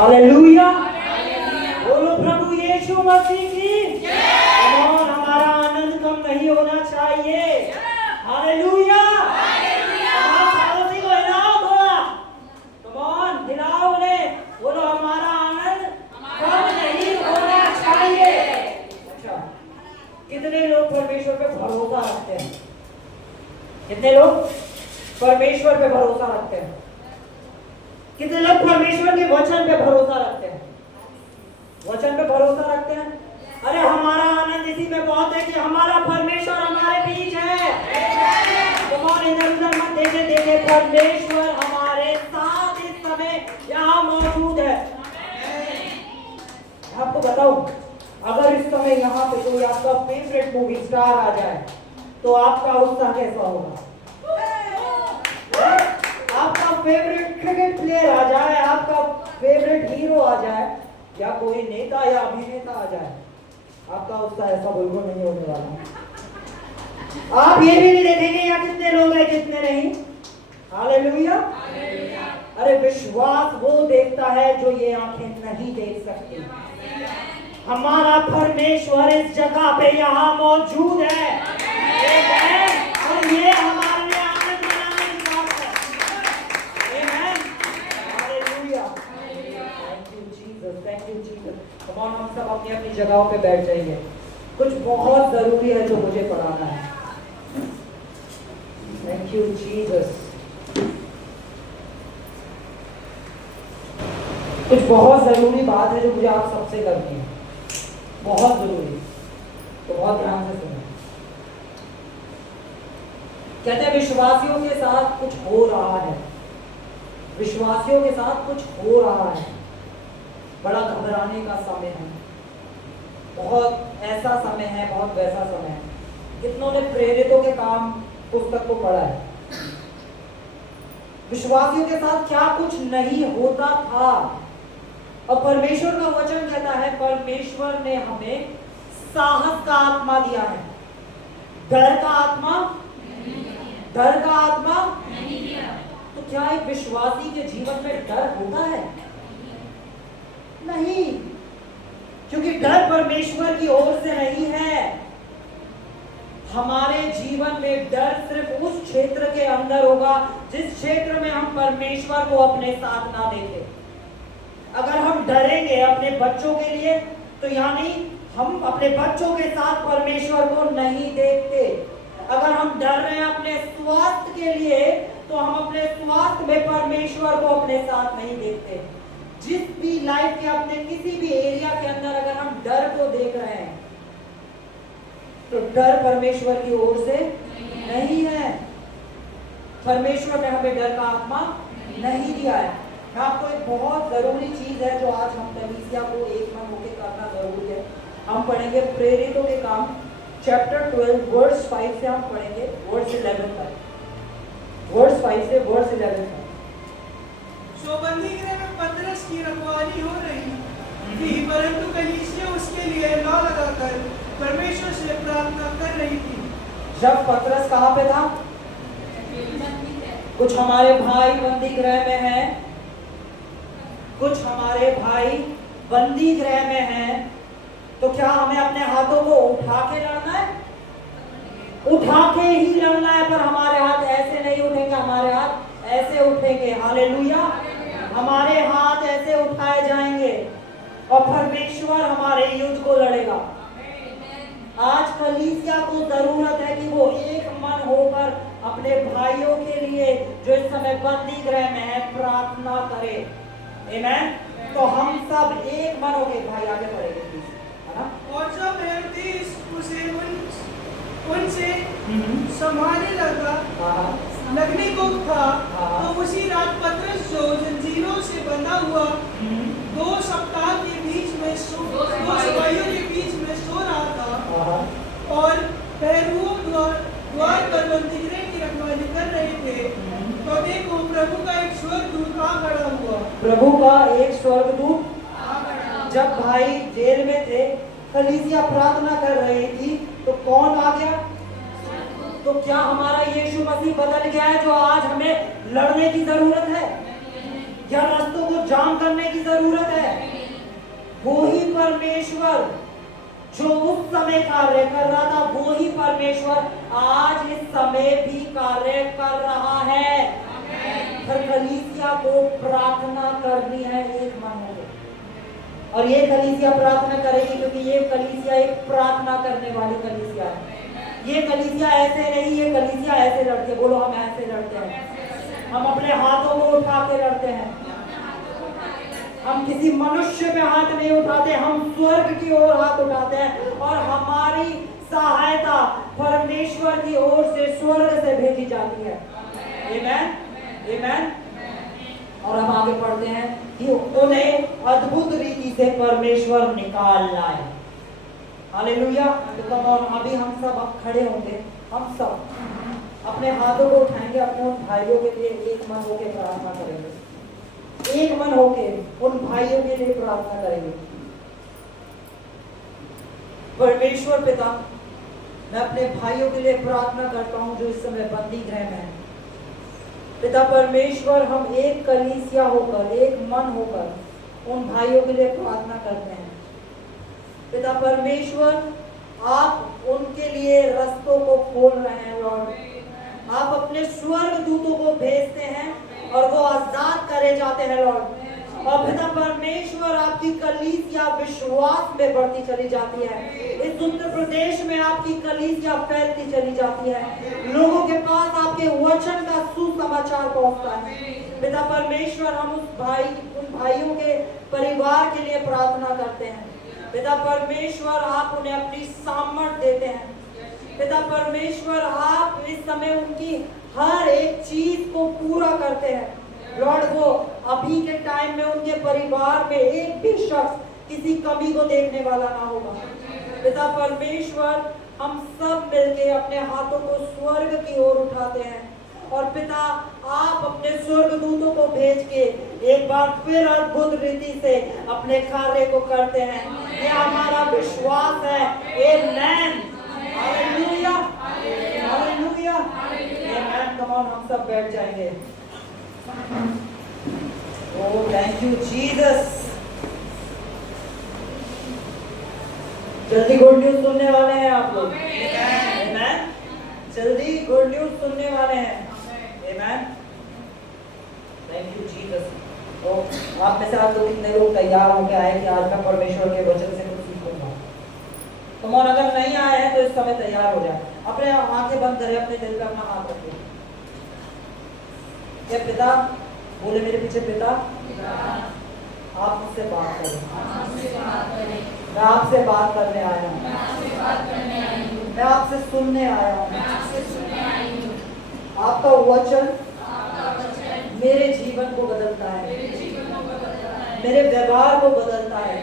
Hallelujah, बोलो प्रभु यीशु मसीह की जय। और हमारा आनंद कम नहीं होना चाहिए। हालेलुया, सारथी को हिलाओ थोड़ा, कम ऑन हिलाओ उन्हें, बोलो हमारा आनंद कम नहीं होना चाहिए। अच्छा, कितने लोग परमेश्वर पे भरोसा रखते हैं? कितने लोग परमेश्वर पे भरोसा रखते हैं? कितने लोग परमेश्वर के वचन पे भरोसा रखते हैं? वचन पे भरोसा रखते हैं। अरे हमारा आनंद इसी में बहुत है कि हमारा परमेश्वर हमारे बीच है। तुम्हारे इधर उधर मत देखे देखे, परमेश्वर हमारे साथ इस समय यहाँ मौजूद है। आपको बताऊं, अगर इस समय यहाँ पे कोई आपका फेवरेट मूवी स्टार आ जाए तो आपका उत्साह कैसा होगा? आपका फेवरेट क्रिकेट प्लेयर आ जाए, आपका फेवरेट हीरो आ जाए, या कोई नेता या अभिनेता आ जाए, आपका उत्साह ऐसा बिल्कुल नहीं होने वाला। आप ये भी नहीं देखेंगे यहाँ कितने लोग हैं कितने नहीं। हालेलुया। अरे विश्वास वो देखता है जो ये आंखें नहीं देख सकती। हमारा परमेश्वर इस जगह पे यहाँ मौजूद है और ये हमारे लिए आनंद बनाने की बात है। Amen. Hallelujah. Thank you Jesus, thank you Jesus. Come on, हम सब अपनी अपनी जगहों पे बैठ जाइए। कुछ बहुत जरूरी है जो मुझे पढ़ाना है। Thank you Jesus. कुछ बहुत जरूरी बात है जो मुझे आप सबसे करनी है, बहुत जरूरी, तो बहुत ध्यान से सुनो। कहते हैं विश्वासियों के साथ कुछ हो रहा है, विश्वासियों के साथ कुछ हो रहा है। बड़ा घबराने का समय है, बहुत ऐसा समय है, बहुत वैसा समय है। कितनों ने प्रेरितों के काम पुस्तक को पढ़ा है? विश्वासियों के साथ क्या कुछ नहीं होता था। और परमेश्वर का वचन कहता है परमेश्वर ने हमें साहस का आत्मा दिया है, डर का आत्मा, डर का आत्मा नहीं दिया। तो क्या एक विश्वासी के जीवन में डर होता है? नहीं, क्योंकि डर परमेश्वर की ओर से नहीं है। हमारे जीवन में डर सिर्फ उस क्षेत्र के अंदर होगा जिस क्षेत्र में हम परमेश्वर को अपने साथ ना देखें। अगर हम डरेंगे अपने बच्चों के लिए, तो यानी हम अपने बच्चों के साथ परमेश्वर को नहीं देखते। अगर हम डर रहे हैं अपने स्वास्थ्य के लिए, तो हम अपने स्वास्थ्य में परमेश्वर को अपने साथ नहीं देखते। जिस भी लाइफ के अपने किसी भी एरिया के अंदर अगर हम डर को देख रहे हैं, तो डर परमेश्वर की ओर से नहीं है। परमेश्वर ने हमें डर का आत्मा नहीं दिया है। आपको एक बहुत जरूरी चीज है जो आज हम कलीसिया को एक मन होकर करना जरूरी है। हम पढ़ेंगे प्रेरितों के काम चैप्टर 12 वर्स 5 से हम पढ़ेंगे वर्स 11 तक, वर्स 5 से वर्स 11 तक। सो बंदी गृह में पतरस की रखवाली हो रही थी, परंतु कलीसिया उसके लिए लौ लगाकर परमेश्वर से प्रार्थना कर रही थी। जब पतरस कहाँ पे था? कुछ हमारे भाई बंदी गृह में हैं, कुछ हमारे भाई बंदी गृह में हैं, तो क्या हमें अपने हाथों को उठा के लड़ना है? उठा के ही लड़ना है, पर हमारे हाथ ऐसे नहीं उठेंगे, हमारे हाथ ऐसे उठेंगे। हालेलुया। हमारे हाथ ऐसे उठाए जाएंगे और परमेश्वर हमारे युद्ध को लड़ेगा। आज कलीसिया को जरूरत है कि वो एक मन होकर अपने भाइयों के लिए जो इस समय बंदी गृह में है प्रार्थना करे। आमेन। तो हम सब एक मन होकर, भाई आगे बढ़ेंगे प्लीज, है ना? और जब हेरोदेस उसे उनसे संभालने लगने को था, तो उसी रात पतरस जो जंजीरों से बंधा हुआ 2 सप्ताह के बीच में दो सिपाहियों के बीच में सो रहा था, और पहरुओं द्वार पर बंदीगृह की रखवाली कर रहे थे, तो देखो प्रभु का एक स्वर्गदूत आ खड़ा हुआ। प्रभु का एक स्वर्गदूत, जब भाई जेल में थे, कलीसिया प्रार्थना कर रही थी, तो कौन आ गया? तो क्या हमारा यीशु मसीह बदल गया है जो आज हमें लड़ने की जरूरत है? या रास्तों को जाम करने की जरूरत है? वो ही परमेश्वर जो उस समय कार्य कर रहा था, वो ही परमेश्वर आज इस समय भी कार्य कर रहा है। हर कलीसिया को प्रार्थना करनी है एक मन होकर, और ये कलीसिया प्रार्थना करेगी क्योंकि ये कलीसिया एक प्रार्थना करने वाली कलीसिया है। ये कलीसिया ऐसे नहीं, ये कलीसिया ऐसे लड़ती है। बोलो, हम ऐसे लड़ते हैं। हम अपने हाथों को उठा के लड़ते हैं। हम किसी मनुष्य पे हाथ नहीं उठाते, हम स्वर्ग की ओर हाथ उठाते हैं, और हमारी सहायता परमेश्वर की ओर से, स्वर्ग से भेजी जाती है। आमेन, आमेन। और हम आगे पढ़ते हैं कि उन्हें अद्भुत रीति से परमेश्वर निकाल लाए। हालेलुया। तो कम और अभी हम सब अब खड़े होंगे, हम सब अपने हाथों को उठाएंगे, अपने उन भाइयों के लिए एक मन होकर प्रार्थना करेंगे। एक मन होकर उन भाइयों के लिए प्रार्थना करेंगे। परमेश्वर पिता, मैं अपने भाइयों के लिए प्रार्थना करता हूं जो इस समय बंदी गृह में है। पिता परमेश्वर, हम एक कलीसिया होकर, एक मन होकर उन भाइयों के लिए प्रार्थना करते हैं। पिता परमेश्वर, आप उनके लिए रास्तों को खोल रहे हैं लॉर्ड। आप अपने स्वर्ग दूतों को भेजते हैं और वो आजाद करे जाते हैं लॉर्ड। और पिता परमेश्वर, आपकी कलीसिया विश्वास में बढ़ती चली जाती है। इस उत्तर प्रदेश में आपकी कलीसिया फैलती चली जाती है। लोगों के पास आपके वचन का सुसमाचार पहुंचता है। पिता परमेश्वर, हम उन भाइयों के परिवार के लिए प्रार्थना करते हैं। पिता परमेश्वर, आप उन्हें अपनी सामर्थ देते हैं। पिता परमेश्वर, आप इस समय उनकी हर एक चीज को पूरा करते हैं लॉर्ड। वो अभी के टाइम में उनके परिवार में एक भी शख्स किसी कमी को देखने वाला ना होगा। पिता परमेश्वर, हम सब मिलके अपने हाथों को स्वर्ग की ओर उठाते हैं, और पिता आप अपने स्वर्गदूतों को भेज के एक बार फिर अद्भुत रीति से अपने कार्य को करते हैं। ये हमारा विश्वास है। Amen, hallelujah, hallelujah, amen. Come on, हम सब बैठ जाएंगे। Oh thank you Jesus. जल्दी गुड न्यूज सुनने वाले हैं आप लोग? आमेन। जल्दी गुड न्यूज सुनने वाले हैं। आमेन, थैंक यू जीसस। तो आप में से आज तो कितने लोग तैयार होकर आए कि आज मैं परमेश्वर के वचन से कुछ सीखूंगा? तुम और अगर नहीं आए हैं तो इस समय तैयार हो जाए। अपने आंखें बंद करें, अपने दिल पे अपना हाथ रखिए। ये पिता, बोले मेरे पीछे, पिता आप मुझसे बात करें। मैं आपसे बात करने आया हूँ। मैं आपसे सुनने आया हूँ। आपका वचन मेरे जीवन को बदलता है, मेरे व्यवहार को बदलता है,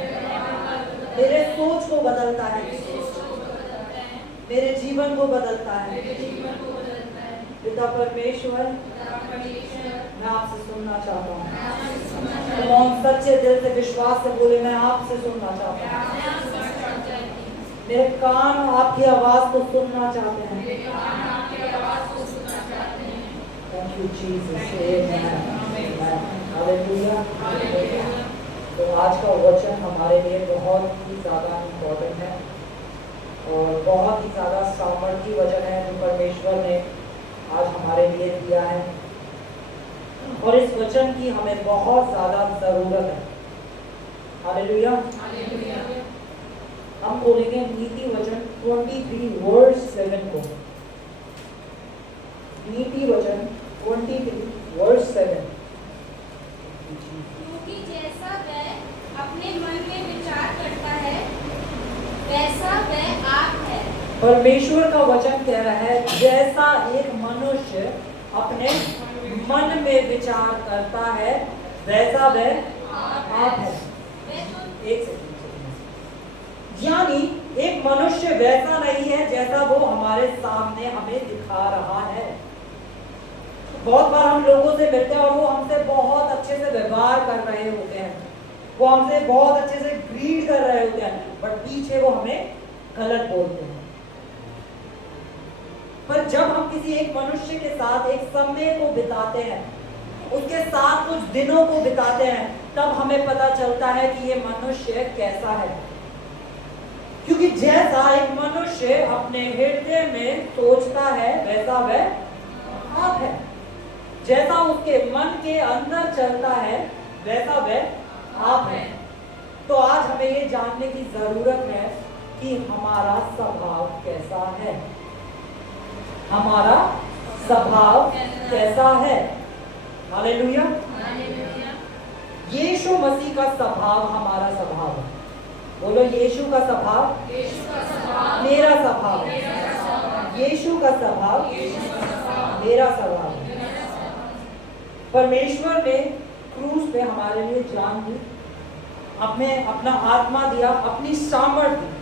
मेरे सोच को बदलता है, मेरे जीवन को बदलता है। पिता परमेश्वर, मैं आपसे सुनना चाहता हूँ। तुम सच्चे दिल से, विश्वास से बोले, मैं आपसे सुनना चाहता हूँ। मेरे कान आपकी आवाज को सुनना चाहते हैं। Thank you Jesus, hallelujah. तो आज का वचन हमारे लिए बहुत ही ज़्यादा इम्पोर्टेंट है और बहुत ही ज़्यादा सामर्थी वचन है जो परमेश्वर ने आज हमारे लिए दिया है, और इस वचन की हमें बहुत ज़्यादा ज़रूरत है। हालेलुया। हम बोलेंगे नीति वचन 23 वर्स 7 को। नीति वचन 23 वर्स 7। क्योंकि जैसा वह अपने मन में विचार करता है, वैसा वह आप है। परमेश्वर का वचन कह रहा है, जैसा एक मनुष्य अपने मन में विचार करता है, वैसा वह आप है। एक सेकंड। यानी एक मनुष्य वैसा नहीं है जैसा वो हमारे सामने हमें दिखा रहा है। बहुत बार हम लोगों से मिलते हैं और वो हमसे बहुत अच्छे से व्यवहार कर रहे होते हैं, वो हमसे बहुत अच्छे से ग्रीट कर रहे होते हैं, बट पीछे वो हमें गलत बोलते हैं। पर जब हम किसी एक मनुष्य के साथ एक समय को बिताते हैं उसके साथ कुछ दिनों को बिताते हैं, तब हमें पता चलता है कि ये मनुष्य कैसा है। क्योंकि जैसा एक मनुष्य अपने हृदय में सोचता है वैसा वह आप है। जैसा उसके मन के अंदर चलता है वैसा वह आप है। तो आज हमें ये जानने की जरूरत है कि हमारा स्वभाव कैसा है। हमारा स्वभाव कैसा है। हालेलुया। यीशु मसीह का स्वभाव हमारा स्वभाव है। बोलो, यीशु का स्वभाव मेरा स्वभाव है। यीशु का स्वभाव मेरा स्वभाव है। परमेश्वर ने क्रूस पे हमारे लिए जान दी, अपना आत्मा दिया, अपनी सामर्थ दी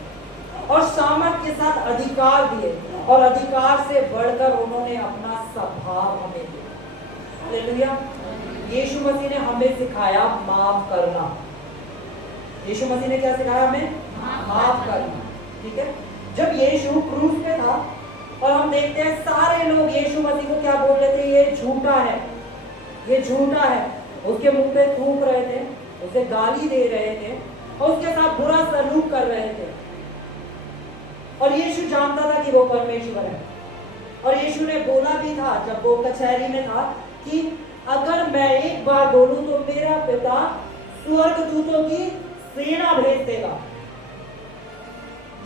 और सामर्थ के साथ अधिकार दिए, और अधिकार से बढ़कर उन्होंने अपना स्वभाव हमें दिया। हालेलुया। यीशु मसीह ने हमें सिखाया माफ करना। यीशु मसीह ने क्या सिखाया हमें? माफ करना। ठीक है। जब यीशु क्रूस पे था और हम देखते हैं सारे लोग यीशु मसीह को क्या बोल रहे थे? ये झूठा है, ये झूठा है। उसके मुंह पे थूक रहे थे, उसे गाली दे रहे थे और उसके साथ बुरा सलूक कर रहे थे। और यीशु जानता था कि वो परमेश्वर है। और यीशु ने बोला भी था जब वो कचहरी में था कि अगर मैं एक बार बोलूं तो मेरा पिता स्वर्गदूतों की सेना भेज देगा।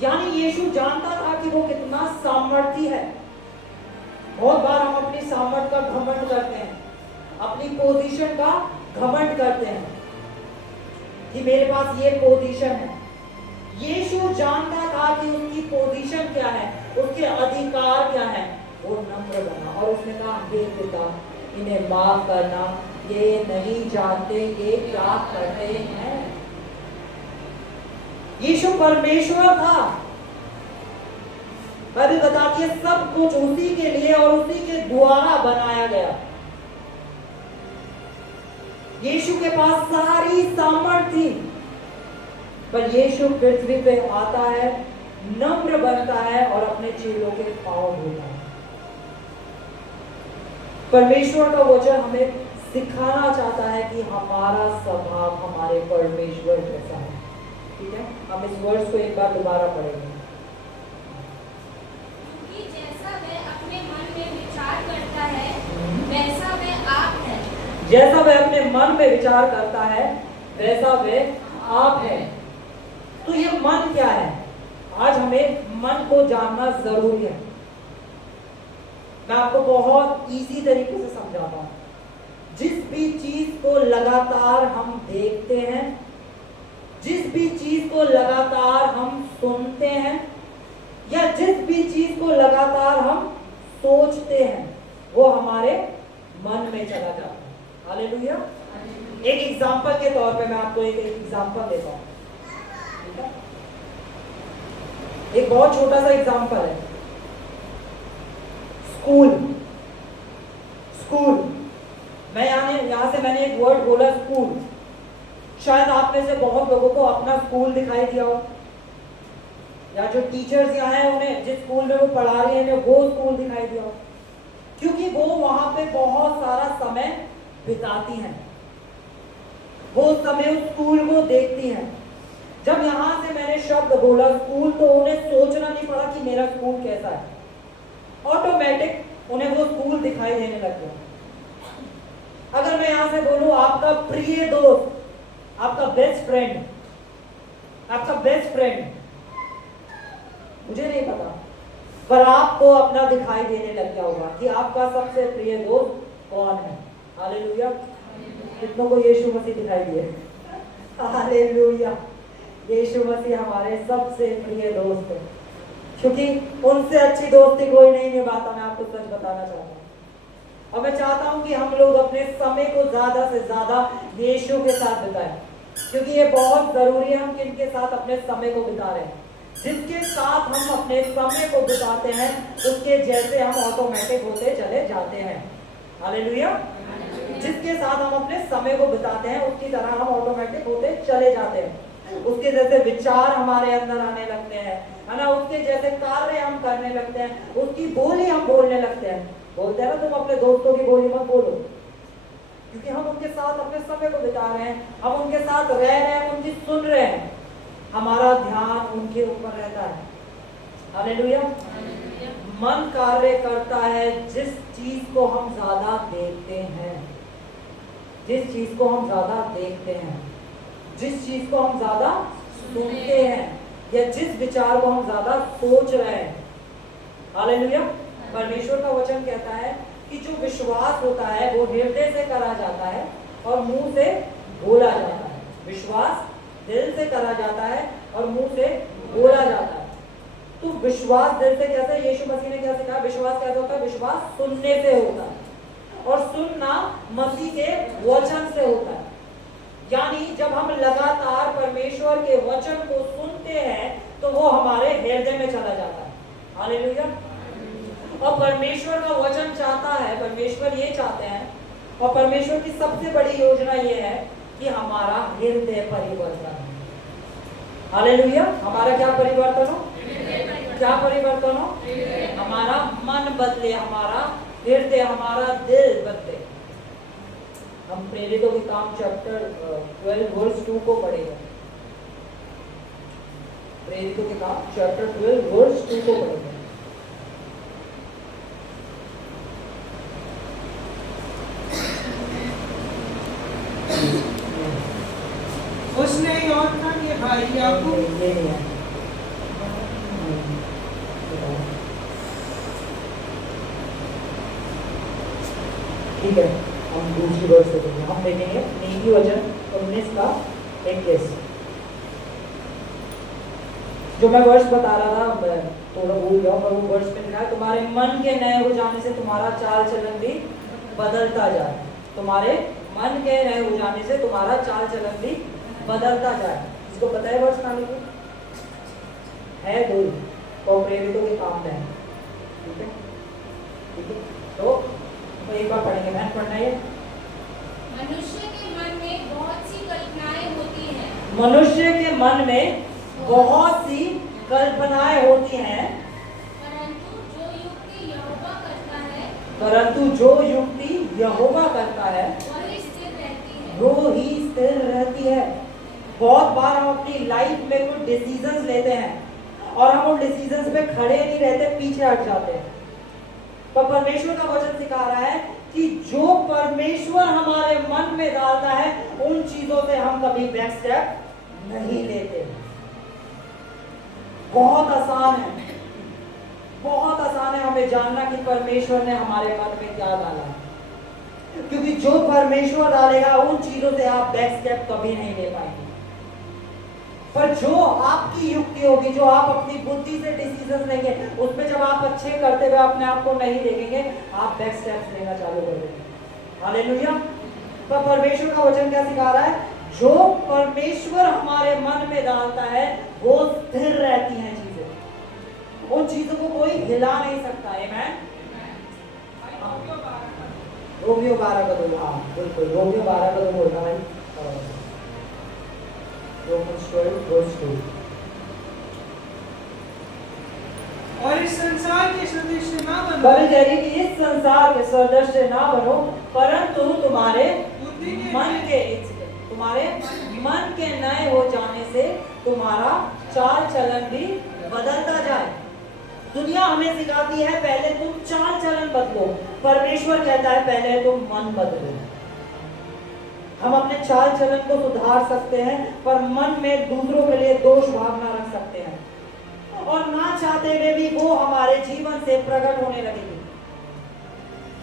यानी यीशु जानता था कि वो कितना सामर्थी है। बहुत बार हम अपनी सामर्थ का घमंड करते हैं, अपनी पोजीशन का घमंड करते हैं कि मेरे पास ये पोजीशन है। यीशु जानता था कि उनकी पोजीशन क्या है, उसके अधिकार क्या है। वो नम्र बना और उसने कहा, हे पिता, इन्हें माफ करना, ये नहीं जानते ये क्या करते हैं। यीशु परमेश्वर था। बाइबल बताती है सब कुछ उसी के लिए और उसी के द्वारा बनाया गया। यीशु के पास सारी सामर्थ थी, पर यीशु पृथ्वी पे आता है, नम्र बनता है और अपने चेलों के पांव धोता है। परमेश्वर का वचन हमें सिखाना चाहता है कि हमारा स्वभाव हमारे परमेश्वर जैसा है। ठीक है, हम इस वर्ष को एक बार दोबारा पढ़ेंगे। क्योंकि जैसा वह अपने मन में विचार करता है वैसा वह आप है। जैसा वह अपने मन में विचार करता है वैसा वह आप है। तो ये मन क्या है? आज हमें मन को जानना जरूरी है। मैं आपको बहुत इजी तरीके से समझाता हूं। जिस भी चीज को लगातार हम देखते हैं, जिस भी चीज को लगातार हम सुनते हैं, या जिस भी चीज को लगातार हम सोचते हैं, वो हमारे मन में चला जाता है। हालेलुया। एक एग्जांपल के तौर पे मैं आपको एक एग्जांपल देता हूं। ठीक है, एक बहुत छोटा सा एग्जांपल है। स्कूल। मैं यहां से मैंने एक वर्ड बोला स्कूल। शायद आप में से बहुत लोगों को अपना स्कूल दिखाई दिया हो, या जो टीचर्स यहाँ हैं उन्हें जिस स्कूल में वो पढ़ा रही हैं वो स्कूल दिखाई दिया हो, क्योंकि वो वहां पे बहुत सारा समय बिताती हैं, वो समय उस स्कूल को देखती हैं। जब यहां से मैंने शब्द बोला स्कूल, तो उन्हें सोचना नहीं पड़ा कि मेरा स्कूल कैसा है, ऑटोमेटिक उन्हें वो स्कूल दिखाई देने लग गया। अगर मैं यहां से बोलूं आपका प्रिय दोस्त, आपका बेस्ट फ्रेंड, मुझे नहीं पता, पर आपको अपना दिखाई देने लग गया होगा कि आपका सबसे प्रिय दोस्त कौन है। हालेलुया। कितनों को यीशु मसीह दिखाई दिए? हालेलुया। यीशु मसीह हमारे सबसे प्रिय दोस्त है, क्योंकि उनसे अच्छी दोस्ती कोई नहीं निभाता। मैं आपको सच बताना चाहता हूँ, और मैं चाहता हूं कि हम लोग अपने समय को ज्यादा से ज्यादा यीशु के साथ बिताएं, क्योंकि ये बहुत जरूरी है। हम किनके साथ अपने समय को बिता रहे हैं? जिसके साथ हम अपने समय को बिताते हैं उसके जैसे हम ऑटोमेटिक होते चले जाते हैं। हालेलुया। जिसके साथ हम अपने समय को बिताते हैं उसकी तरह हम ऑटोमेटिक होते चले जाते हैं। उसके जैसे विचार हमारे अंदर आने लगते हैं, है ना। उसके जैसे कार्य हम करने लगते हैं, उसकी बोली हम बोलने लगते हैं। बोलते हैं ना, तुम अपने दोस्तों की बोली मत बोलो, क्योंकि हम उनके साथ अपने समय को बिता रहे हैं, हम उनके साथ रह रहे हैं, उनकी सुन रहे हैं, हमारा ध्यान उनके ऊपर रहता है। हालेलुया। मन कार्य करता है जिस चीज को हम ज्यादा देखते हैं, जिस चीज को हम ज्यादा देखते हैं, जिस चीज को हम ज्यादा सुनते हैं, या जिस विचार को हम ज्यादा सोच रहे हैं। हालेलुया। परमेश्वर का वचन कहता है कि जो विश्वास होता है वो हृदय से करा जाता है और मुंह से बोला जाता है। विश्वास दिल से करा जाता है और मुंह से बोला जाता है। तो विश्वास दिल से कैसे, यीशु मसीह ने क्या सिखाया? विश्वास कैसे होता है? विश्वास सुनने से होता है और सुनना मसीह के वचन से होता है। यानी जब हम लगातार परमेश्वर के वचन को सुनते हैं तो वो हमारे हृदय में चला जाता है। हालेलुया। और परमेश्वर का वचन चाहता है, परमेश्वर ये चाहते हैं, और परमेश्वर की सबसे बड़ी योजना ये है कि हमारा हृदय परिवर्तन हो। हालेलुया। हमारा क्या परिवर्तन हो? क्या परिवर्तन हो? हमारा मन बदले, हमारा हृदय, हमारा दिल बदले। हम प्रेरितों के काम चैप्टर 12 वर्स 2 को पढ़ेंगे। प्रेरितों के काम चैप्टर 12 वर्स 2 को पढ़ेंगे। उसने योनातान के भाई याकूब ये नहीं है। ठीक है, हम दूसरी वर्ष से देखेंगे। हम देखेंगे नीति वचन 19 का 21। जो मैं वर्ष बता रहा था मैं थोड़ा भूल गया, पर वो वर्ष में लिखा है तुम्हारे मन के नए हो जाने से तुम्हारा चाल चलन भी बदलता जाए। तुम्हारे मन के नए हो जाने से तुम्हारा चाल चलन भी बदलता जाए। इसको पता है वर्ष नाम है 2 और प्रेरितों के काम में है। ठीक है, ठीक है। तो एक बार पढ़ेंगे, मैं पढ़ना है। मनुष्य के मन में बहुत सी कल्पनाएं होती हैं। मनुष्य के मन में बहुत सी कल्पनाएं होती हैं, परंतु जो युक्ति यहोवा करता है, परंतु जो युक्ति यहोवा करता है वही स्थिर रहती है। वो ही स्थिर रहती है। बहुत बार हम अपनी लाइफ में कुछ डिसीजंस लेते हैं और हम उन डिसीजंस पे खड़े नहीं रहते, पीछे हट जाते हैं। पर परमेश्वर का वचन सिखा रहा है कि जो परमेश्वर हमारे मन में डालता है उन चीजों से हम कभी बैक स्टेप नहीं लेते। बहुत आसान है, बहुत आसान है हमें जानना कि परमेश्वर ने हमारे मन में क्या डाला है, क्योंकि जो परमेश्वर डालेगा उन चीजों से आप बैक स्टेप कभी नहीं ले पाएंगे। पर जो आपकी युक्ति होगी, जो आप अपनी बुद्धि से डिसीजन लेंगे, उसमें जब आप अच्छे करते हुए अपने आप को नहीं देखेंगे, आप बैक स्टेप्स लेना चालू कर देंगे। हालेलुया। पर परमेश्वर का वचन क्या सिखा रहा है? जो परमेश्वर हमारे मन में डालता है वो स्थिर रहती हैं चीजें, उन चीजों को कोई हिला नहीं सकता है। मैं रोमियो 12 का 2, हाँ बिल्कुल, रोमियो 12 का 2 बोल रहा है। Romans 12 verse 2। और इस संसार के सदृश ना बनो, बाइबल कह रही है कि इस संसार के सदृश ना बनो, परंतु तुम्हारे मन के नए हो जाने से तुम्हारा चाल चलन भी बदलता जाए। दुनिया हमें सिखाती है पहले तुम चाल चलन बदलो, परमेश्वर कहता है पहले तुम मन बदलो। हम अपने चाल चलन को सुधार सकते हैं, पर मन में दूसरों के लिए दोष भावना रख सकते हैं और ना चाहते हुए भी वो हमारे जीवन से प्रकट होने लगेगी,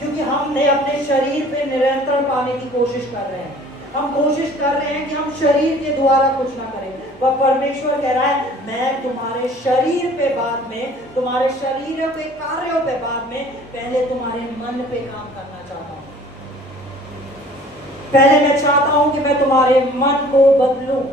क्योंकि हमने अपने शरीर पे नियंत्रण पाने की कोशिश कर रहे हैं। हम कोशिश कर रहे हैं कि हम शरीर के द्वारा कुछ ना करें, पर परमेश्वर कह रहा है मैं तुम्हारे शरीर पे बाद में, तुम्हारे शरीर पे कार्यों पे बाद में, पहले तुम्हारे मन पे काम करना चाहता हूं। पहले मैं चाहता हूं कि मैं तुम्हारे मन को बदलूं।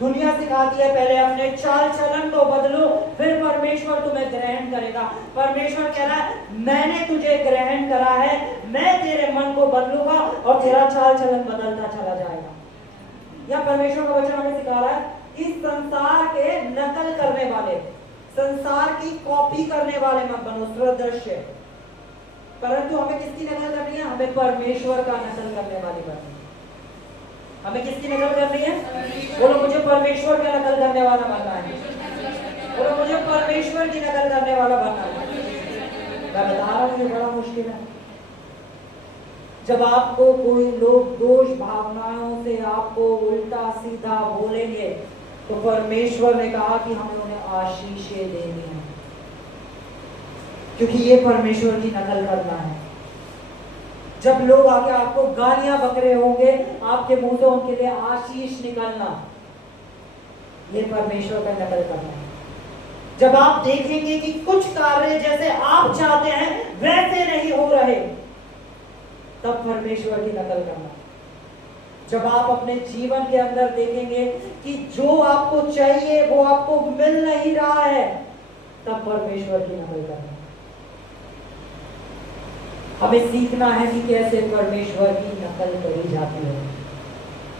दुनिया सिखाती है पहले अपने चाल चलन को बदलो, फिर परमेश्वर तुम्हें ग्रहण करेगा। परमेश्वर कह रहा है मैंने तुझे ग्रहण करा है, मैं तेरे मन को बदलूंगा और तेरा चाल चलन बदलता चला जाएगा। यह परमेश्वर का वचन हमें सिखा रहा है इस संसार के नकल करने वाले, संसार की कॉपी करने वाले मत बनो, सदृश्य परंतु हमें किसकी नकल करनी है? हमें परमेश्वर का नकल करने वाली बननी है। हमें किसकी नकल करनी है? बोलो मुझे परमेश्वर का नकल करने वाला बनना है। बोलो मुझे परमेश्वर की नकल करने वाला बनना है। मैं बता रहा हूँ ये बड़ा मुश्किल है। जब आपको कोई लोग दोष भावनाओं से आपको उल्टा सीधा बोलेंगे तो परमेश्वर ने कहा कि हमें उन्हें आशीषें देनी है, क्योंकि ये परमेश्वर की नकल करना है। जब लोग आके आपको गालियां बक रहे होंगे, आपके मुंह से उनके लिए आशीष निकलना, ये परमेश्वर का नकल करना है। जब आप देखेंगे कि कुछ कार्य जैसे आप चाहते हैं वैसे नहीं हो रहे, तब परमेश्वर की नकल करना। जब आप अपने जीवन के अंदर देखेंगे कि जो आपको चाहिए वो आपको मिल नहीं रहा है, तब परमेश्वर की नकल करना। हमें सीखना है कि कैसे परमेश्वर की नकल करी जाती है।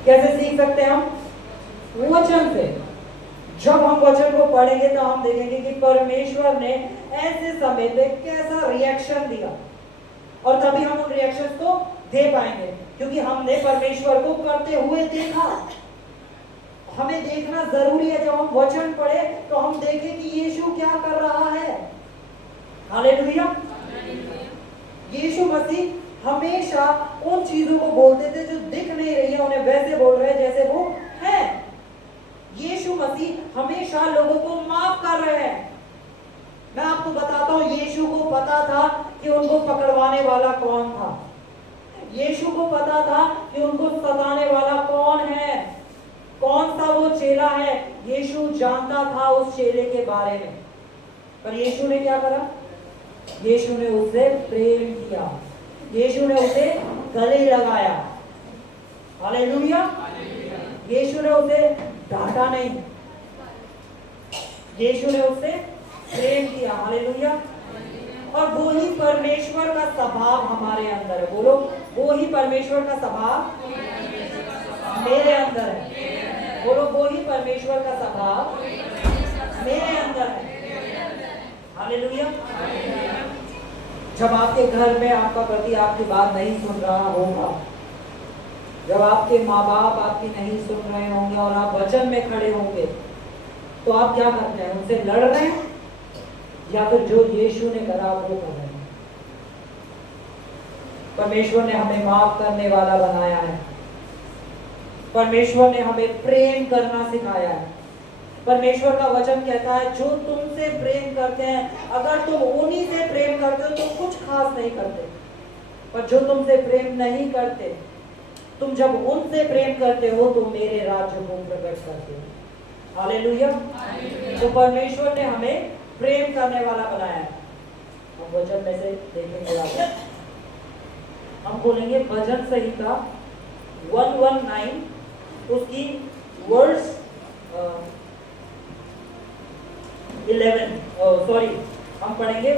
कैसे सीख सकते हैं हम? वचन से। जब हम वचन को पढ़ेंगे तो हम देखेंगे कि परमेश्वर ने ऐसे समय पे कैसा रिएक्शन दिया, और तभी हम उन रिएक्शंस को दे पाएंगे, क्योंकि हमने परमेश्वर को करते हुए देखा। हमें देखना जरूरी है। जब हम वचन पढ़े तो हम देखें कि यीशु क्या कर रहा है। हालेलुया। यीशु मसीह हमेशा उन चीजों को बोलते थे जो दिख नहीं रही है, उन्हें वैसे बोल रहे हैं जैसे वो है। यीशु मसीह हमेशा लोगों को माफ कर रहे हैं। मैं आपको बताता हूं, यीशु को पता था कि उनको पकड़वाने वाला कौन था। यीशु को पता था कि उनको सताने वाला कौन है, कौन सा वो चेला है। यीशु जानता था उस चेले के बारे में, पर यीशु ने क्या करा? यीशु ने उससे प्रेम किया, यीशु ने उसे गले लगाया। हालेलुया। यीशु ने उसे डांटा नहीं, यीशु ने उससे प्रेम किया। हालेलुया। और वो ही परमेश्वर का स्वभाव हमारे अंदर है। बोलो, वो ही परमेश्वर का स्वभाव मेरे अंदर है। बोलो, वो ही परमेश्वर का स्वभाव मेरे अंदर है। हालेलुया। जब आपके घर में आपका पति आपकी बात नहीं सुन रहा होगा, जब आपके माँ बाप आपकी नहीं सुन रहे होंगे और आप वचन में खड़े होंगे, तो आप क्या करते हैं? उनसे लड़ रहे हैं या फिर जो यीशु ने करा वो कर रहे हैं? परमेश्वर ने हमें माफ करने वाला बनाया है। परमेश्वर ने हमें प्रेम करना सिखाया है। परमेश्वर का वचन कहता है जो तुमसे प्रेम करते हैं, अगर तुम उन्हीं से प्रेम करते हो तो कुछ खास नहीं करते, पर जो तुमसे प्रेम नहीं करते, तुम जब उनसे प्रेम करते हो तो मेरे राज्य को प्रकट करते हो। हालेलुया। तो परमेश्वर ने हमें प्रेम करने वाला बनाया है। हम वचन में से देखेंगे आगे। हम बोलेंगे भजन संहिता 119 उसकी वर्ड्स 11 सॉरी हम पढ़ेंगे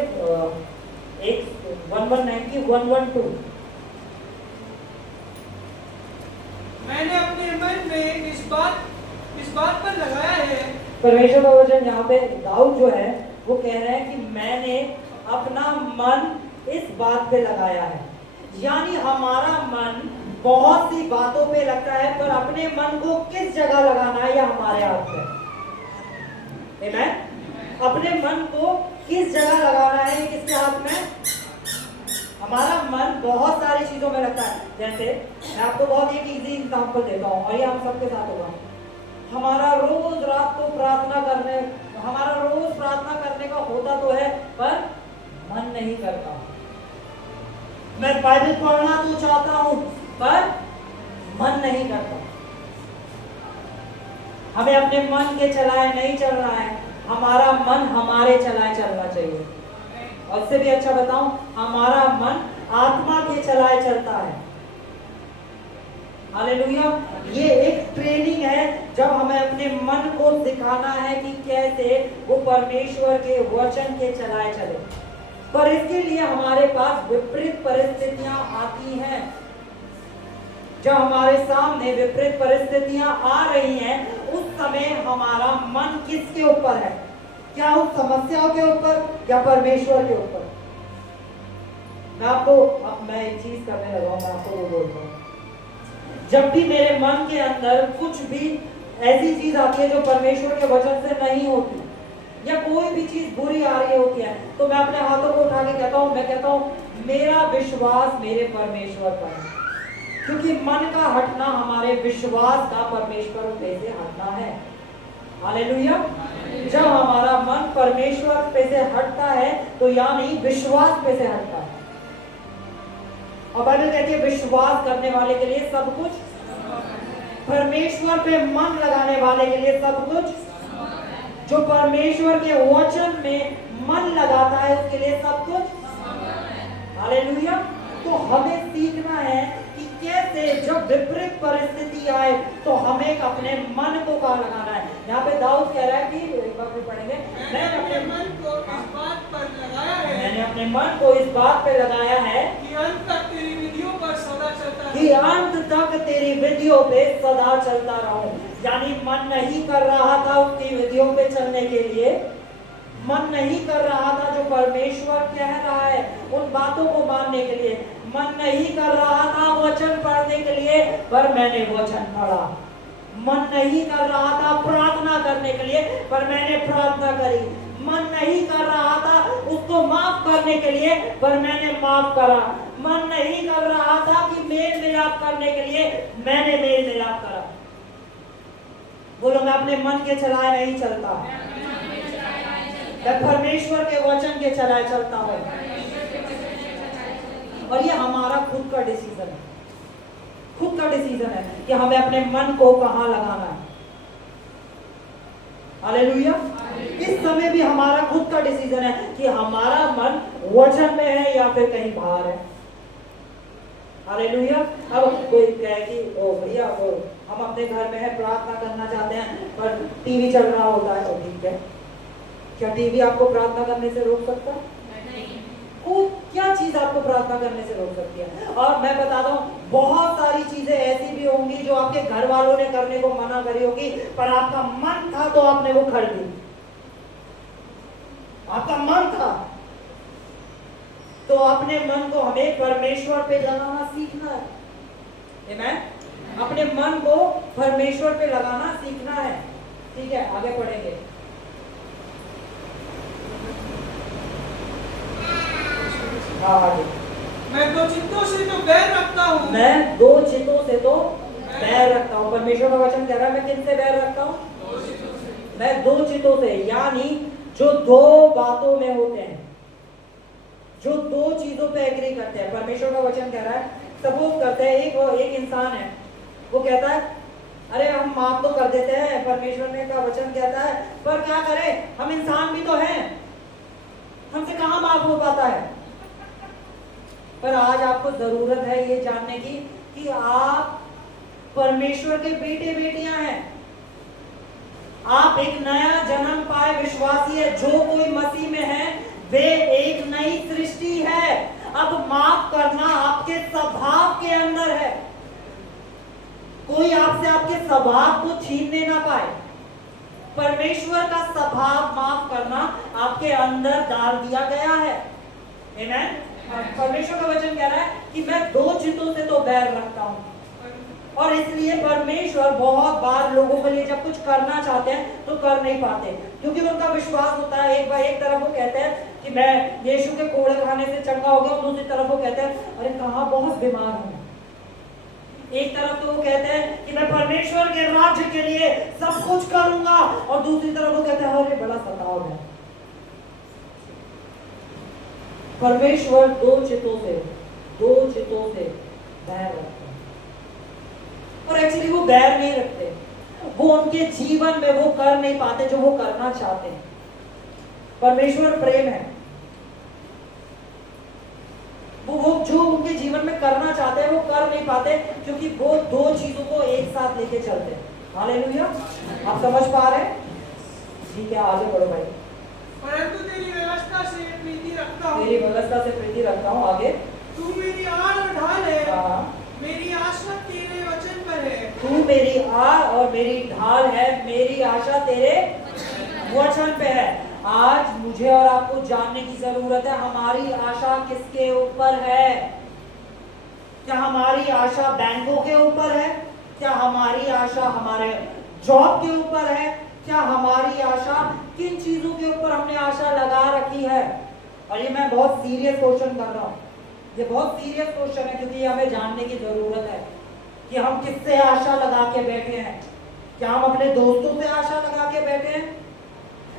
119 की 112। मैंने अपने मन में इस बात पर लगाया है। परमेश्वर का वचन यहाँ पे दाऊद जो है वो कह रहे हैं कि मैंने अपना मन इस बात पे लगाया है। यानी हमारा मन बहुत सी बातों पे लगता है, पर अपने मन को किस जगह लगाना है यह हमारे हाथ में। आमीन। अपने मन को किस जगह लगाना है ये किसके हाथ में? हमारा मन बहुत सारी चीजों में लगता है। जैसे मैं आपको बहुत एक इजी एग्जांपल देता हूँ और ये हम सबके साथ होगा। हमारा रोज रात को हमारा रोज प्रार्थना करने का होता तो है, पर मन नहीं करता। मैं बाइबल पढ़ना तो चाहता हूँ, पर मन नहीं करता। हमें अपने मन के चलाए नहीं चलना है, हमारा मन हमारे चलाए चलना चाहिए। और इससे भी अच्छा बताऊं, हमारा मन आत्मा के चलाए चलता है। हालेलुया। ये एक ट्रेनिंग है जब हमें अपने मन को सिखाना है कि कैसे वो परमेश्वर के वचन के चलाए चले। पर इसके लिए हमारे पास विपरीत परिस्थितियां आती हैं। जब हमारे सामने विपरीत परिस्थितियां आ रही हैं, उस समय हमारा मन किसके ऊपर है? क्या उस समस्याओं के ऊपर या परमेश्वर के ऊपर? मैं एक चीज करने लगा हूँ, मैं आपको वो बोल रहा हूँ। जब भी मेरे मन के अंदर कुछ भी ऐसी चीज आती है जो परमेश्वर के वचन से नहीं होती, या कोई भी चीज बुरी आ रही होती है, तो मैं अपने हाथों को उठा के कहता हूँ मेरा विश्वास मेरे परमेश्वर पर है। क्योंकि मन का हटना हमारे विश्वास का परमेश्वर पे से हटना है। हालेलुया। जब हमारा मन परमेश्वर पे से हटता है तो यानी विश्वास पे से हटता है। और बाइबल कहती है विश्वास करने वाले के लिए सब कुछ, परमेश्वर पे मन लगाने वाले के लिए सब कुछ, जो परमेश्वर के वचन में मन लगाता है उसके लिए सब कुछ। हालेलुया। तो हमें सीखना है कि कैसे जब विपरीत परिस्थिति आए तो हमें अपने मन को कहाँ लगाना है। यहाँ पे दाऊद कह रहा है कि एक बार फिर पढ़ेंगे, मैंने अपने मन को इस बात पर लगाया है, मैंने अपने मन को इस बात पे लगाया है कि अंत तक तेरी विधियों पर सदा चलता कि अंत तक तेरी विधियों पे सदा चलता रहूं। यानी मन नहीं कर रहा था उसकी विधियों पे चलने के लिए, मन नहीं कर रहा था जो परमेश्वर कह रहा है उन बातों को मानने के लिए, मन नहीं कर रहा था वचन पढ़ने के लिए, पर मैंने वचन पढ़ा। मन नहीं कर रहा था प्रार्थना करने के लिए, पर मैंने प्रार्थना करी। मन नहीं कर रहा था उसको माफ करने के लिए, पर मैंने माफ करा। मन नहीं कर रहा था कि मेल मिलाप करने के लिए, मैंने मेल मिलाप करा। बोलो, मैं अपने मन के चलाए नहीं चलता, मैं परमेश्वर के वचन के चलाए चलता हूँ। और ये हमारा खुद का डिसीजन है, खुद का डिसीजन है कि हमें अपने मन को कहाँ लगाना है। हालेलुया। इस समय भी हमारा खुद का डिसीजन है कि हमारा मन वचन में है या फिर कहीं बाहर है। हालेलुया। अब कोई कहे कि ओ भैया वो हम अपने घर में है, प्रार्थना करना चाहते हैं, पर टीवी चल रहा होता है, तो ठीक है। क्या टीवी आपको प्रार्थना करने से रोक सकता है? नहीं। क्या चीज आपको प्रार्थना करने से रोक सकती है? और मैं बताता हूँ, बहुत सारी चीजें ऐसी भी होंगी जो आपके घर वालों ने करने को मना करी होगी, पर आपका मन था तो आपने वो कर दी। आपका मन था तो अपने मन को हमें परमेश्वर पे लगाना सीखना है। आमीन। अपने मन को परमेश्वर पे लगाना सीखना है। ठीक है, आगे पढ़ेंगे। मैं दो चित्तों से तो बैर रखता हूँ, मैं दो चित्तों से तो बैर रखता हूँ। परमेश्वर का वचन कह रहा है, मैं किन से बैर रखता हूँ? मैं दो चित्तों से, यानी जो दो बातों में होते हैं, जो दो चीजों पे एग्री करते हैं। परमेश्वर का वचन कह रहा है, सपोज करते हैं एक इंसान है, वो कहता है अरे हम माफ तो कर देते हैं, परमेश्वर ने का वचन कहता है, पर क्या करें, हम इंसान भी तो हैं, हमसे कहाँ माफ हो पाता है। पर आज आपको जरूरत है ये जानने की कि आप परमेश्वर के बेटे बेटियां हैं। आप एक नया जन्म पाए विश्वासी है। जो कोई मसीह में है वे एक नई सृष्टि है। अब माफ करना आपके स्वभाव के अंदर है। कोई आपसे आपके स्वभाव को छीनने ना पाए। परमेश्वर का स्वभाव माफ करना आपके अंदर डाल दिया गया है। आमीन। परमेश्वर का वचन कह रहा है कि मैं दो चित्तों से तो बैर रखता हूं, और इसलिए परमेश्वर बहुत बार लोगों के लिए जब कुछ करना चाहते हैं तो कर नहीं पाते, क्योंकि उनका विश्वास होता है। एक तरफ वो कहते हैं कि मैं यीशु के कोड़े खाने से चंगा हो गया, और दूसरी तरफ वो कहते हैं अरे कहाँ बहुत बीमार हूं। एक तरफ तो वो कहते हैं कि मैं परमेश्वर के राज्य के लिए सब कुछ करूंगा, और दूसरी तरफ वो कहते हैं अरे बड़ा सताव है। परमेश्वर दो चित्तों से बैर रखते हैं, और एक्चुअली वो बैर नहीं रखते, वो उनके जीवन में वो कर नहीं पाते जो वो करना चाहते हैं। परमेश्वर प्रेम है, वो जो उनके जीवन में करना चाहते हैं वो कर नहीं पाते, क्योंकि वो दो चीजों को एक साथ लेके चलते हैं। हालेलुया। आप समझ पा रहे हैं? ठीक है, आगे बढ़ो भाई। परंतु तेरी व्यवस्था से प्रीति रखता हूँ, तेरी व्यवस्था से प्रीति रखता हूँ। आगे, तू मेरी आड़ और ढाल है, मेरी आशा तेरे वचन पर है। तू मेरी आड़ और मेरी ढाल है, मेरी आशा तेरे वचन पे है। आज मुझे और आपको जानने की जरूरत है, हमारी आशा किसके ऊपर है? क्या हमारी आशा बैंकों के ऊपर है? क्या हमारी आशा हमारे जॉब के ऊपर है? क्या हमारी आशा किन चीजों के ऊपर हमने आशा लगा रखी है? और ये मैं बहुत सीरियस क्वेश्चन कर रहा हूँ, ये बहुत सीरियस क्वेश्चन है, क्योंकि हमें जानने की जरूरत है कि हम किससे आशा लगा के बैठे हैं। क्या हम अपने दोस्तों से आशा लगा के बैठे हैं?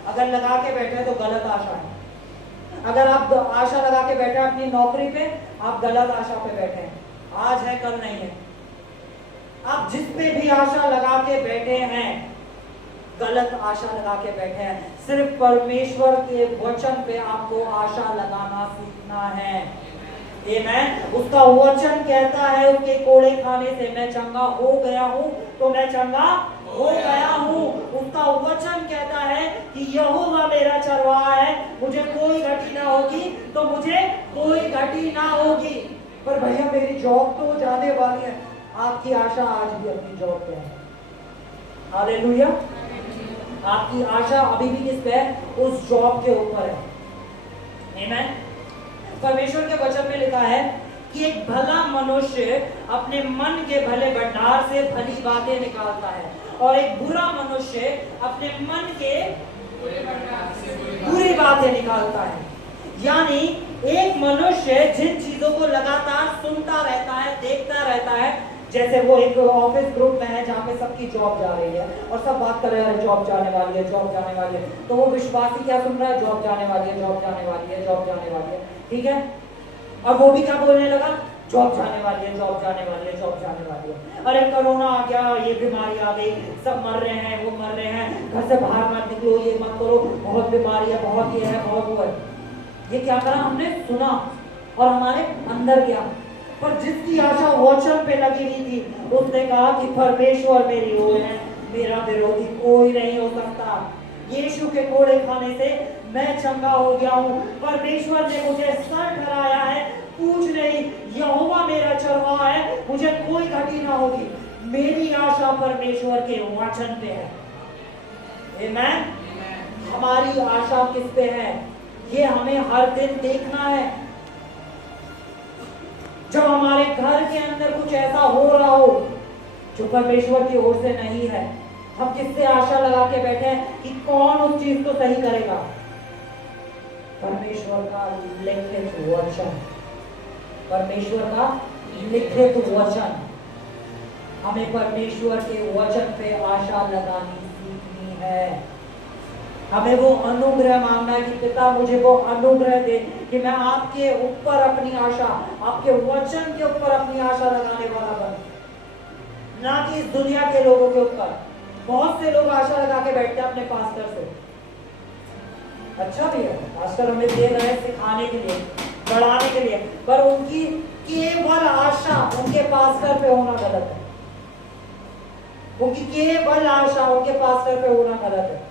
अगर लगा के बैठे हैं तो गलत आशा है। अगर आप आशा लगा के बैठे हैं अपनी नौकरी पे, आप गलत आशा पे बैठे हैं। आज है कल नहीं है। आप जिस पे भी आशा लगा के बैठे हैं, गलत आशा लगा के बैठे हैं। सिर्फ परमेश्वर के वचन पे आपको आशा लगाना सीखना है। आमेन। उसका वचन कहता है उसके कोड़े खाने से मैं चंगा हो गया हूँ, तो मैं चंगा हो गया हूँ। उसका वचन कहता है कि यहोवा मेरा चरवाहा है, मुझे कोई घटी ना होगी, तो मुझे कोई घटी ना होगी। पर भैया मेरी जॉब तो जाने वाली है। आपकी आशा आज भी अपनी जॉब पे है। हालेलुया। आपकी आशा अभी भी किस पे है? उस जॉब के ऊपर है। आमेन। परमेश्वर के वचन में लिखा है कि एक भला मनुष्य अपने मन के भले भंडार से भली बातें निकालता है, और एक बुरा मनुष्य अपने मन के बुरी बातें निकालता है। यानी एक मनुष्य जिन चीजों को लगातार सुनता रहता है, देखता रहता है, जैसे वो एक ऑफिस ग्रुप में है जहाँ पे सबकी जॉब जा रही है और सब बात कर रहे हैं जॉब जाने वाली है, जॉब जाने वाली है, तो वो विश्वासी क्या सुन रहा है? जॉब जाने वाली है, जॉब जाने वाली है, जॉब जाने वाली है। ठीक है। और वो भी क्या बोलने लगा? जॉब जाने वाली है, जॉब जाने वाली है, जॉब जाने वाली है। अरे कोरोना आ गया, ये बीमारी आ गई, सब मर रहे हैं, वो मर रहे हैं, घर से बाहर मत निकलो, ये मत करो, बहुत बीमारी है, बहुत ये है, बहुत वो है। ये क्या करा? हमने सुना और हमारे अंदर गया। पर जिसकी आशा वचन पे लगी हुई थी, उसने कहा कि परमेश्वर मेरी ओर है, मेरा विरोधी कोई नहीं हो सकता। यीशु के कोड़े खाने से मैं चंगा हो गया हूँ। परमेश्वर ने मुझे सर ठहराया है, पूछ नहीं। यहोवा मेरा चरवाहा है, मुझे कोई घटी ना होगी। मेरी आशा परमेश्वर के वचन पे है। आमेन। हमारी आशा किस पे है? ये हमें हर दिन देखना है। जब हमारे घर के अंदर कुछ ऐसा हो रहा हो जो परमेश्वर की ओर से नहीं है, हम किससे आशा लगा के बैठे हैं कि कौन उस चीज को सही करेगा? परमेश्वर का लिखित वचन, परमेश्वर का लिखित वचन। हमें परमेश्वर के वचन पे आशा लगानी सीखनी है। हमें वो अनुग्रह मांगना है कि पिता मुझे वो अनुग्रह दे कि मैं आपके ऊपर अपनी आशा, आपके वचन के ऊपर अपनी आशा लगाने वाला बनूं, ना कि इस दुनिया के लोगों के ऊपर। बहुत से लोग आशा लगा के बैठते हैं अपने पास्टर से। अच्छा भी है, पास्टर हमें दे रहे हैं सिखाने के लिए, बढ़ाने के लिए, पर उनकी केवल आशा उनके पास्टर पे होना गलत है। उनकी केवल आशा उनके पास्टर पे होना गलत है।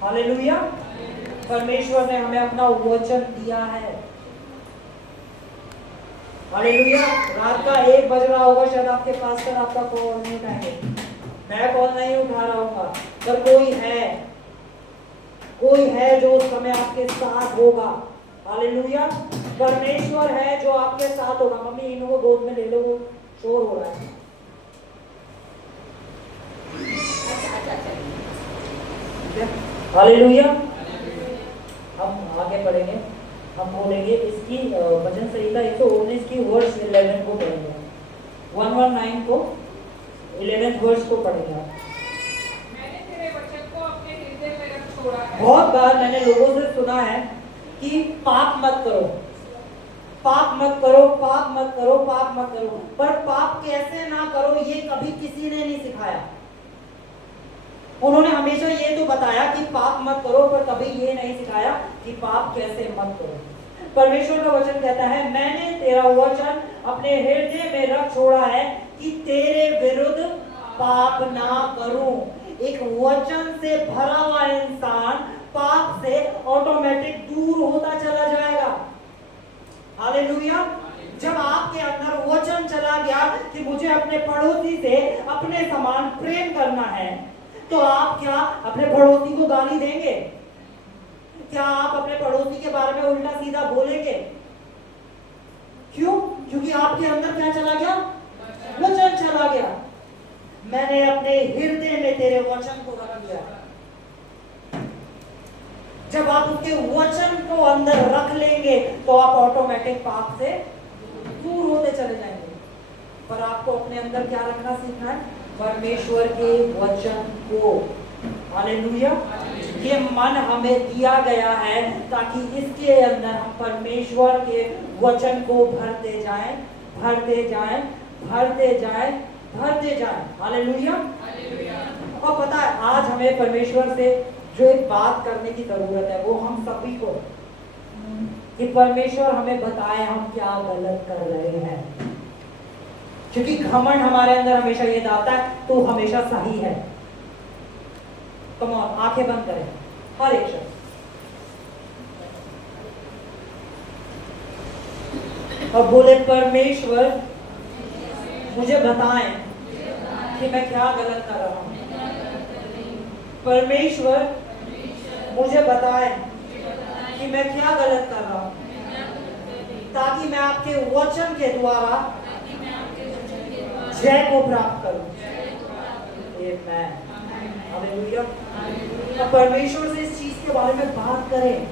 हालेलुया। परमेश्वर ने हमें अपना वचन दिया है। हालेलुया। रात का 1 बज रहा होगा, शायद आपके पास्टर आपका कॉल नहीं उठाएंगे, मैं कॉल नहीं उठा रहा हूँ, पर कोई है जो उस समय आपके साथ होगा। हालेलुया। परमेश्वर है जो आपके साथ होगा। मम्मी इन्हों को गोद में ले लो, वो शोर हो रहा है। हालेलुया। हम आगे बढ़ेंगे, हम बोलेंगे इसकी भजन संहिता 119 की वर्ष 11 को पढ़ेंगे, 119 को 11 वर्ष को पढ़ेंगे। मैंने तेरे वचन को अपने हृदय में रख छोड़ा है। बहुत बार मैंने लोगों से सुना है कि पाप मत करो, पाप मत करो, पाप मत करो, पाप मत करो, पर पाप कैसे ना करो ये कभी किसी ने नहीं सिखाया। उन्होंने हमेशा ये तो बताया कि पाप मत करो, पर कभी ये नहीं सिखाया कि पाप कैसे मत करो। परमेश्वर का वचन कहता है मैंने तेरा वचन अपने हृदय में रख छोड़ा है कि तेरे विरुद्ध पाप ना करूं। एक वचन से भरा हुआ इंसान पाप से ऑटोमेटिक दूर होता चला जाएगा। हालेलुया। जब आपके अंदर वचन चला गया कि मुझे अपने पड़ोसी से अपने समान प्रेम करना है, तो आप क्या अपने पड़ोसी को गाली देंगे? क्या आप अपने पड़ोसी के बारे में उल्टा सीधा बोलेंगे? क्यों? क्योंकि आपके अंदर क्या चला गया? वचन चला गया। मैंने अपने हृदय में तेरे वचन को रख लिया। जब आप उसके वचन को अंदर रख लेंगे तो आप ऑटोमेटिक पाप से दूर होते चले जाएंगे। पर आपको अपने अंदर क्या रखना सीखना है? परमेश्वर के वचन को। हालेलुया। ये मन हमें दिया गया है ताकि इसके अंदर हम परमेश्वर के वचन को भरते जाएं, भरते जाएं, भरते जाएं, भरते जाएं। हालेलुया। और पता है आज हमें परमेश्वर से जो एक बात करने की जरूरत है वो हम सभी को, कि परमेश्वर हमें बताए हम क्या गलत कर रहे हैं। क्योंकि घमंड हमारे अंदर हमेशा ये दाता है तू हमेशा सही है। कम ऑन, आंखें बंद करें हर एक शख्स और बोले परमेश्वर मुझे बताएं कि मैं क्या गलत कर रहा हूं। परमेश्वर मुझे बताएं कि मैं क्या गलत कर रहा हूं, ताकि मैं आपके वचन के द्वारा जय को प्राप्त करूं। हालेलुया। परमेश्वर से इस चीज के बारे में बात करें,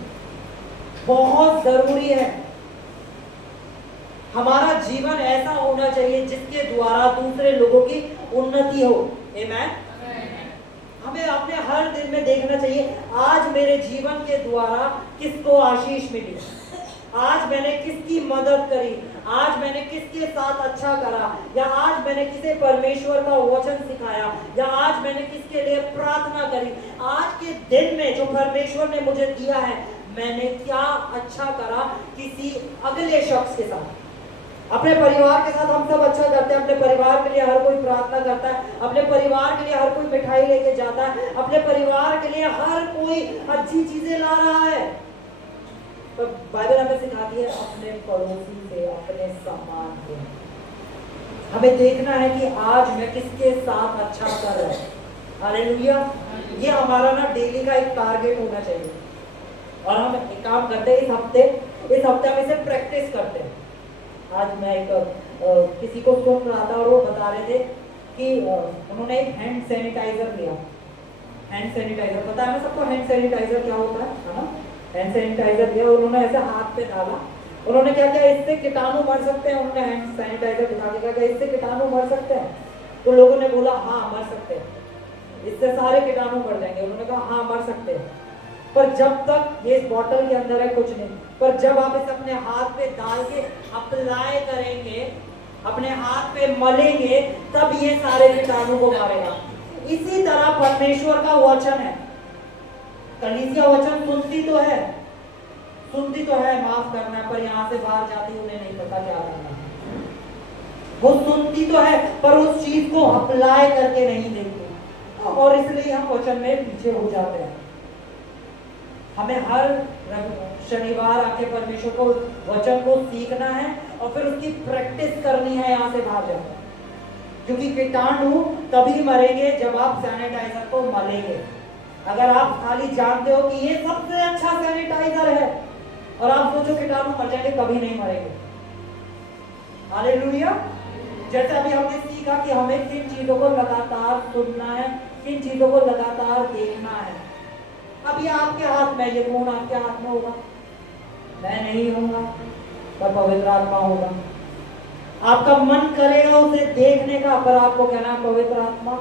बहुत जरूरी है। हमारा जीवन ऐसा होना चाहिए जिसके द्वारा दूसरे लोगों की उन्नति हो। आमीन। हमें अपने हर दिन में देखना चाहिए आज मेरे जीवन के द्वारा किसको आशीष मिली, आज मैंने किसकी मदद करी, आज मैंने किसके साथ अच्छा करा, या आज मैंने किसे परमेश्वर का वचन सिखाया, या आज मैंने किसके लिए प्रार्थना करी। आज के दिन में जो परमेश्वर ने मुझे दिया है मैंने क्या अच्छा करा किसी अगले शख्स के साथ। अपने परिवार के साथ हम सब अच्छा करते हैं, अपने परिवार के लिए हर कोई प्रार्थना करता है, अपने परिवार के लिए हर कोई मिठाई लेके जाता है, अपने परिवार के लिए हर कोई अच्छी चीजें ला रहा है। तो बाइबल हमें सिखाती है अपने पड़ोसी से अपने सम्मान को। हमें देखना है कि आज मैं किसके साथ अच्छा कर रहा हूं। हालेलुया। ये हमारा ना डेली का एक टारगेट होना चाहिए। और हम एक काम करते हैं, इस हफ्ते हम इसे प्रैक्टिस करते हैं। आज मैं एक किसी को सुन रहा था और वो बता रहे थे कि उन्होंने एक हैंड सैनिटाइजर लिया। हैंड सैनिटाइजर पता है ना सबको हैंड सैनिटाइजर क्या होता है ना? हैंड सैनिटाइजर लिया, उन्होंने ऐसे हाथ पे डाला। उन्होंने क्या किया, इससे कीटाणु मर सकते हैं। उन्होंने हैंड सैनिटाइजर दिखा के क्या किया, इससे कीटाणु मर सकते हैं? तो लोगों ने बोला हाँ मर सकते हैं, इससे सारे कीटाणु मर जाएंगे। उन्होंने कहा हाँ मर सकते हैं, पर जब तक ये इस बॉटल के अंदर है कुछ नहीं। पर जब आप इसे अपने हाथ पे डाल के अप्लाई करेंगे, अपने हाथ पे मलेंगे, तब ये सारे कीटाणु को मारेगा। इसी तरह परमेश्वर का वचन है। कलीसिया वचन सुनती तो है, माफ करना, पर यहाँ से बाहर जाती उन्हें नहीं पता क्या करना। वो सुनती तो है पर उस चीज को अप्लाई करके नहीं देखती, और इसलिए हम वचन में पीछे हो जाते हैं। हमें हर शनिवार आके परमेश्वर को वचन को सीखना है और फिर उसकी प्रैक्टिस करनी है यहाँ से बाहर जाकर। क्योंकि कीटाणु तभी मरेंगे जब आप सैनिटाइजर को मलेंगे। अगर आप खाली जानते हो कि ये सबसे अच्छा सैनिटाइजर है और आप सोचो कीटाणु मर जाएंगे, कभी नहीं मरेंगे। हालेलुया। जैसे अभी हमने सीखा कि हमें किन चीजों को लगातार सुनना है, किन चीजों को लगातार देखना है। अब ये आपके हाथ में, ये फोन आपके हाथ में होगा, मैं नहीं होगा पर पवित्र आत्मा होगा। आपका मन करेगा उसे देखने का, पर आपको कहना पवित्र आत्मा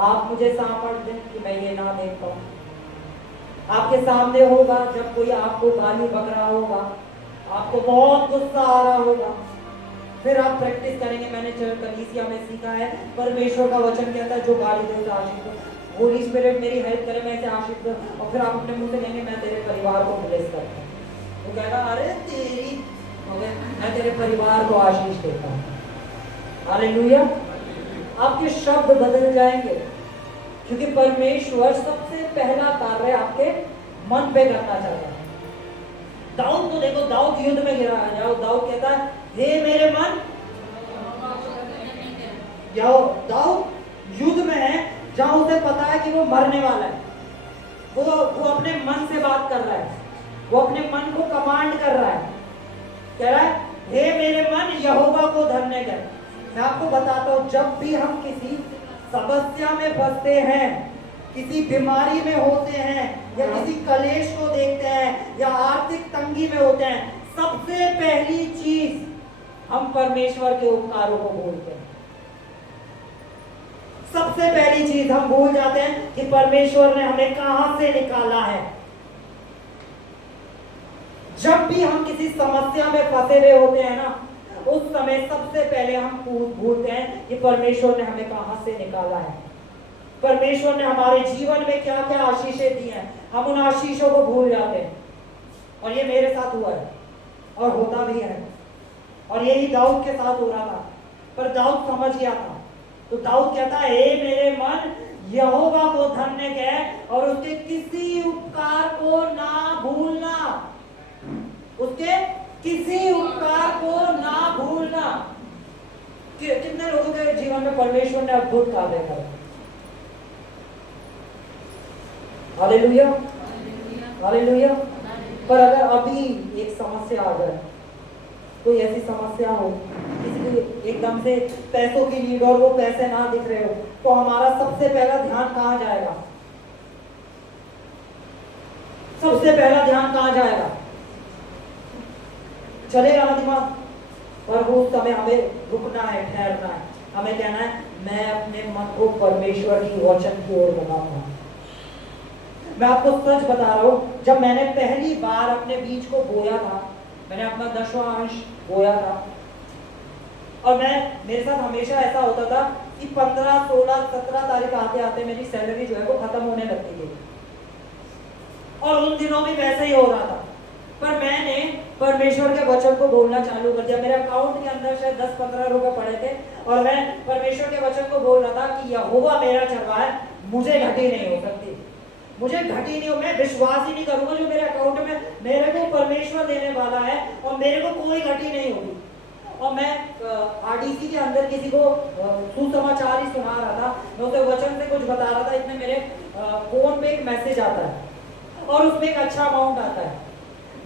आप मुझे सामर्थ्य दें कि मैं ये ना देख पाऊं। आपके सामने होगा जब कोई आपको गाली बक रहा होगा, आपको बहुत गुस्सा आ रहा होगा, फिर आप प्रैक्टिस करेंगे। मैंने कलीसिया में सीखा है, परमेश्वर का वचन कहता है जो गाली दे उसे आशीष दो। होली स्पिरिट मेरी हेल्प करे, मैं इसे आशीष दूं। और फिर आप अपने मुंह से कहेंगे मैं तेरे परिवार को ब्लेस करता हूं। वो कहेगा अरे तेरी हो गया, मैं तेरे परिवार को आशीष देता हूं। हालेलुया। आपके शब्द बदल जाएंगे, क्योंकि परमेश्वर सबसे पहला कार्य आपके मन पे करना चाहता है। दाऊद को देखो, दाऊद युद्ध में गिरा है। जाओ, दाऊद कहता है हे मेरे मन, जाओ दाऊद युद्ध में है जहां उसे पता है कि वो मरने वाला है, वो अपने मन से बात कर रहा है, वो अपने मन को कमांड कर रहा है, कह रहा है हे मेरे मन यहोवा को धन्य कर। मैं आपको बताता हूं, जब भी हम किसी समस्या में फंसते हैं, किसी बीमारी में होते हैं, या किसी कलेश को देखते हैं, या आर्थिक तंगी में होते हैं, सबसे पहली चीज हम परमेश्वर के उपकारों को भूलते हैं। सबसे पहली चीज हम भूल जाते हैं कि परमेश्वर ने हमें कहां से निकाला है। जब भी हम किसी समस्या में फंसे हुए होते हैं ना, उस समय सबसे पहले हम भूलते हैं कि परमेश्वर ने हमें कहां से निकाला है, परमेश्वर ने हमारे जीवन में क्या क्या आशीषें दी हैं, हम उन आशीषों को भूल जाते हैं। और ये मेरे साथ हुआ है और होता भी है, और यही दाऊद के साथ हो रहा था, पर दाऊद समझ गया था। तो दाऊद कहता है हे मेरे मन यहोवा को धन्य कह और उसके किसी उपकार को ना भूलना, उसके किसी उपकार को ना भूलना। कितने लोगों के जीवन में परमेश्वर ने अद्भुत कार्य करे। Hallelujah, hallelujah. पर अगर अभी एक समस्या आ जाए, कोई ऐसी समस्या हो, किसी को एकदम से पैसों की नीड और वो पैसे ना दिख रहे हो, तो हमारा सबसे पहला ध्यान कहां जाएगा? सबसे पहला ध्यान कहां जाएगा? चलेगा ना दिमाग? पर वो समय हमें रुकना है, ठहरना है, हमें कहना है मैं अपने मन को परमेश्वर की वचन की ओर लगाऊंगा। मैं आपको सच बता रहा हूं, जब मैंने पहली बार अपने बीज को बोया था, मैंने अपना 10वां अंश बोया था, और मेरे साथ हमेशा ऐसा होता था कि 15, 16, 17 तारीख आते आते मेरी सैलरी जो है वो खत्म होने लगती थी, और उन दिनों भी वैसे ही हो रहा था। पर मैंने परमेश्वर के वचन को बोलना चालू कर दिया। मेरे अकाउंट के अंदर शायद 10-15 रुपए पड़े थे, और मैं परमेश्वर के वचन को बोल रहा था कि यहोवा मेरा चरवाहा है, मुझे घटी नहीं हो सकती, मुझे घटी नहीं हो, मैं विश्वास ही नहीं करूंगा जो मेरे अकाउंट में मेरे को परमेश्वर देने वाला है, और मेरे को कोई घटी नहीं होगी। और मैं आरडीसी के अंदर किसी को सुसमाचार ही सुना रहा था, मैं उसे वचन से कुछ बता रहा था, इतने मेरे फोन पे एक मैसेज आता है और उसमें एक अच्छा अमाउंट आता है।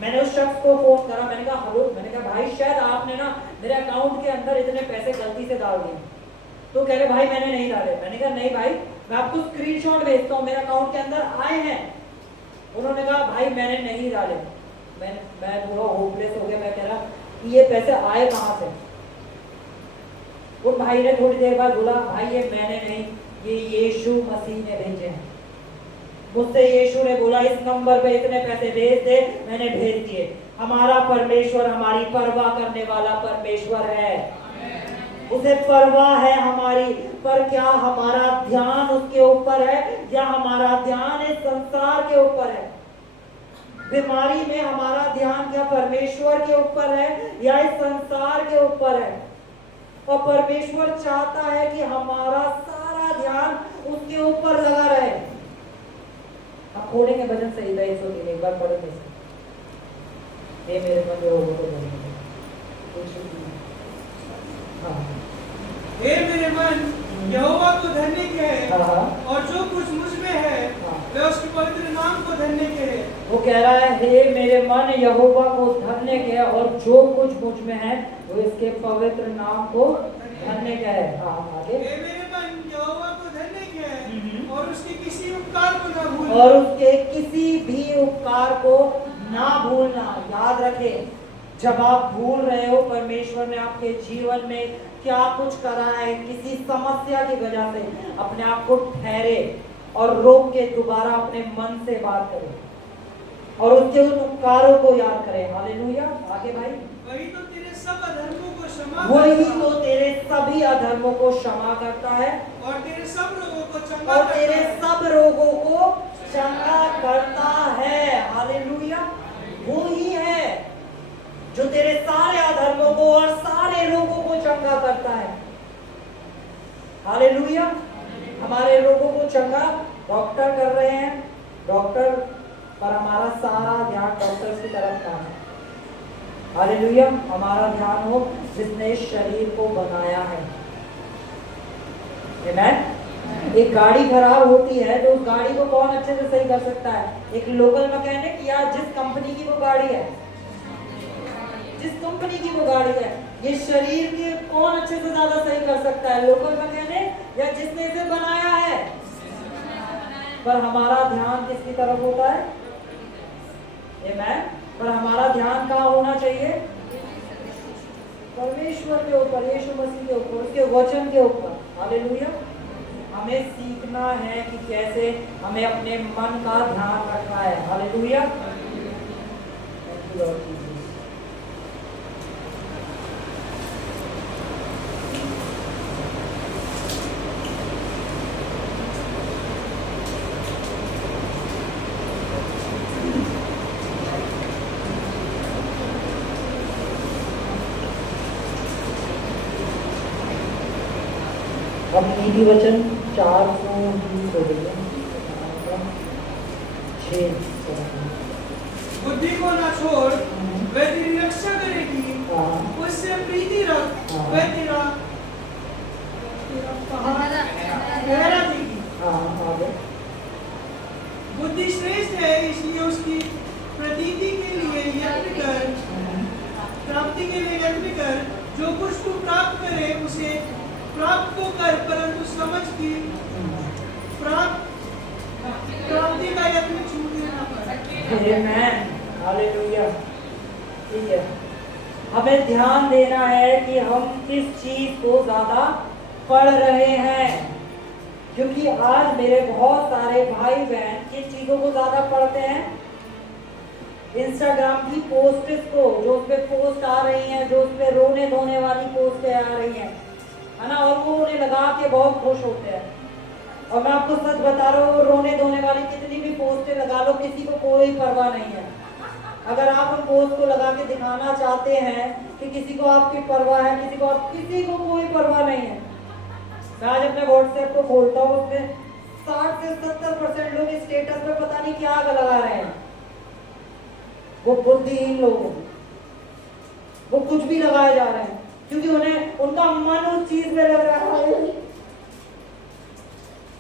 मैंने उस शख्स को फोन करा, मैंने कहा हेलो, मैंने कहा भाई शायद आपने ना मेरे अकाउंट के अंदर इतने पैसे गलती से डाल दिए। तो कह रहे भाई मैंने नहीं डाले। मैंने कहा नहीं भाई, मैं आपको स्क्रीनशॉट भेजता हूँ, मेरे अकाउंट के अंदर आए हैं। उन्होंने कहा भाई मैंने नहीं डाले। मैं पूरा होपलेस हो गया, मैं कह रहा ये पैसे आए कहाँ से? उन भाई ने थोड़ी देर बाद बोला भाई ये मैंने नहीं, ये यीशु मसीह ने भेजे हैं। मुझसे यीशु ने बोला इस नंबर पे इतने पैसे भेज दे, मैंने भेज दिए। हमारा परमेश्वर हमारी परवाह करने वाला परमेश्वर है, उसे परवाह है हमारी। पर क्या हमारा ध्यान उसके ऊपर है या हमारा ध्यान इस संसार के ऊपर है? बीमारी में हमारा ध्यान क्या परमेश्वर के ऊपर है या इस संसार के ऊपर है? और परमेश्वर चाहता है कि हमारा सारा ध्यान उसके ऊपर लगा रहे। आप खोलेंगे भजन संहिता 103, एक बार पढ़ेंगे। ये मेरे मन में होगा तो हे मेरे मन यहोवा को धन्य कहे और जो कुछ मुझ में है वह उसके पवित्र नाम को धन्य कहे। वो कह रहा है हे मेरे मन यहोवा को धन्य कहे और जो कुछ मुझ में है वो इसके पवित्र नाम को धन्य कहे। आगे हे मेरे मन यहोवा को धन्य कहे और उसके किसी उपकार को ना भूलना, और उसके किसी भी उपकार को ना भूलना। याद रखें, जब आप भूल रहे हो परमेश्वर ने आपके जीवन में क्या कुछ करा है, किसी समस्या की वजह से अपने आप को ठहरे और रोक के दोबारा अपने मन से बात करें और उसके उन उपकारों को याद करें। हालेलुया। आगे भाई, वही तो तेरे सब अधर्मों को क्षमा वही करता तो तेरे सभी अधर्मों को क्षमा करता है और तेरे सब रोगों को चंगा और करता तेरे है। सब रोगों को चंगा करता है। हालेलुया। वो ही है जो तेरे सारे अधर्मों को और सारे रोगों को चंगा करता है। हालेलुया। हमारे रोगों को चंगा डॉक्टर कर रहे हैं, डॉक्टर, पर हमारा सारा ध्यान डॉक्टर की तरफ का है। हालेलुया। हमारा ध्यान हो जिसने इस शरीर को बनाया है। आमीन। एक गाड़ी खराब होती है तो उस गाड़ी को कौन अच्छे से सही कर सकता है? एक लोकल मैकेनिक या जिस कंपनी की वो गाड़ी है, जिस कंपनी की वो गाड़ी है। ये शरीर के कौन अच्छे से ज्यादा सही कर सकता है? लोकल मैकेनिक या जिसने इसे बनाया है? पर हमारा ध्यान किसकी तरफ होता है? आमेन। पर हमारा ध्यान कहाँ होना चाहिए? परमेश्वर के ऊपर, यीशु मसीह के ऊपर, उसके वचन के ऊपर। हालेलुया। हमें सीखना है कि कैसे हमें अपने मन का ध्यान रखना है। Hallelujah. Thank you Lord Jesus. अब नीति वचन 420 हो गए 6। बुद्धि को ना छोड़, वह तेरी रक्षा करेगी। उससे प्रीति रख, वह तेरा पहरा देगी। बुद्धि श्रेष्ठ है, इसलिए उसकी प्रतीति के लिए यत्न कर, प्राप्ति के लिए यत्न कर। जो कुछ तू प्राप्त करे उसे प्राप्त तो कर, परंतु समझ की प्राप्ति का यत्न छूटने ना पाए। आमेन। हालेलुया। ठीक है, हमें ध्यान देना है कि हम किस चीज को ज्यादा पढ़ रहे हैं, क्योंकि आज मेरे बहुत सारे भाई बहन किन चीजों को ज्यादा पढ़ते हैं? इंस्टाग्राम की पोस्ट्स को, जो उस पे पोस्ट आ रही हैं, जो उस पे रोने धोने वाली पोस्टें आ रही हैं, है ना, और वो उन्हें लगा के बहुत खुश होते हैं। और मैं आपको सच बता रहा हूँ, रोने धोने वाली कितनी भी पोस्टें लगा लो, किसी को कोई परवाह नहीं है। अगर आप उन पोस्ट को लगा के दिखाना चाहते हैं कि किसी को आपकी परवाह है, किसी को कोई परवाह नहीं है। मैं आज अपने व्हाट्सएप को खोलता हूँ, उसमें 60 से 70% लोग इस स्टेटस पे पता नहीं क्या लगा रहे हैं। वो बुद्धिहीन लोग, वो कुछ भी लगाए जा रहे हैं, क्योंकि उन्हें उनका मन उस चीज में लग रहा है।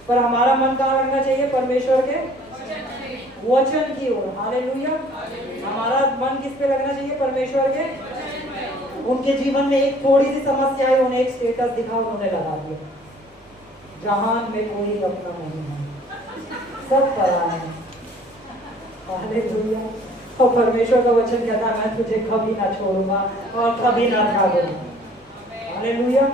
पर हमारा मन कहाँ रखना चाहिए? परमेश्वर के वचन की ओर। हालेलुया। हमारा मन किस पे लगना चाहिए? परमेश्वर के। उनके जीवन में एक थोड़ी सी समस्या है, उन्हें एक स्टेटस दिखा, उन्होंने लगा दिया, जहान में कोई अपना नहीं है, सब पराया है। हालेलुया। और परमेश्वर का वचन कहता है, मैं तुझे कभी ना छोड़ूंगा और कभी ना त्यागूंगा। हालेलुया।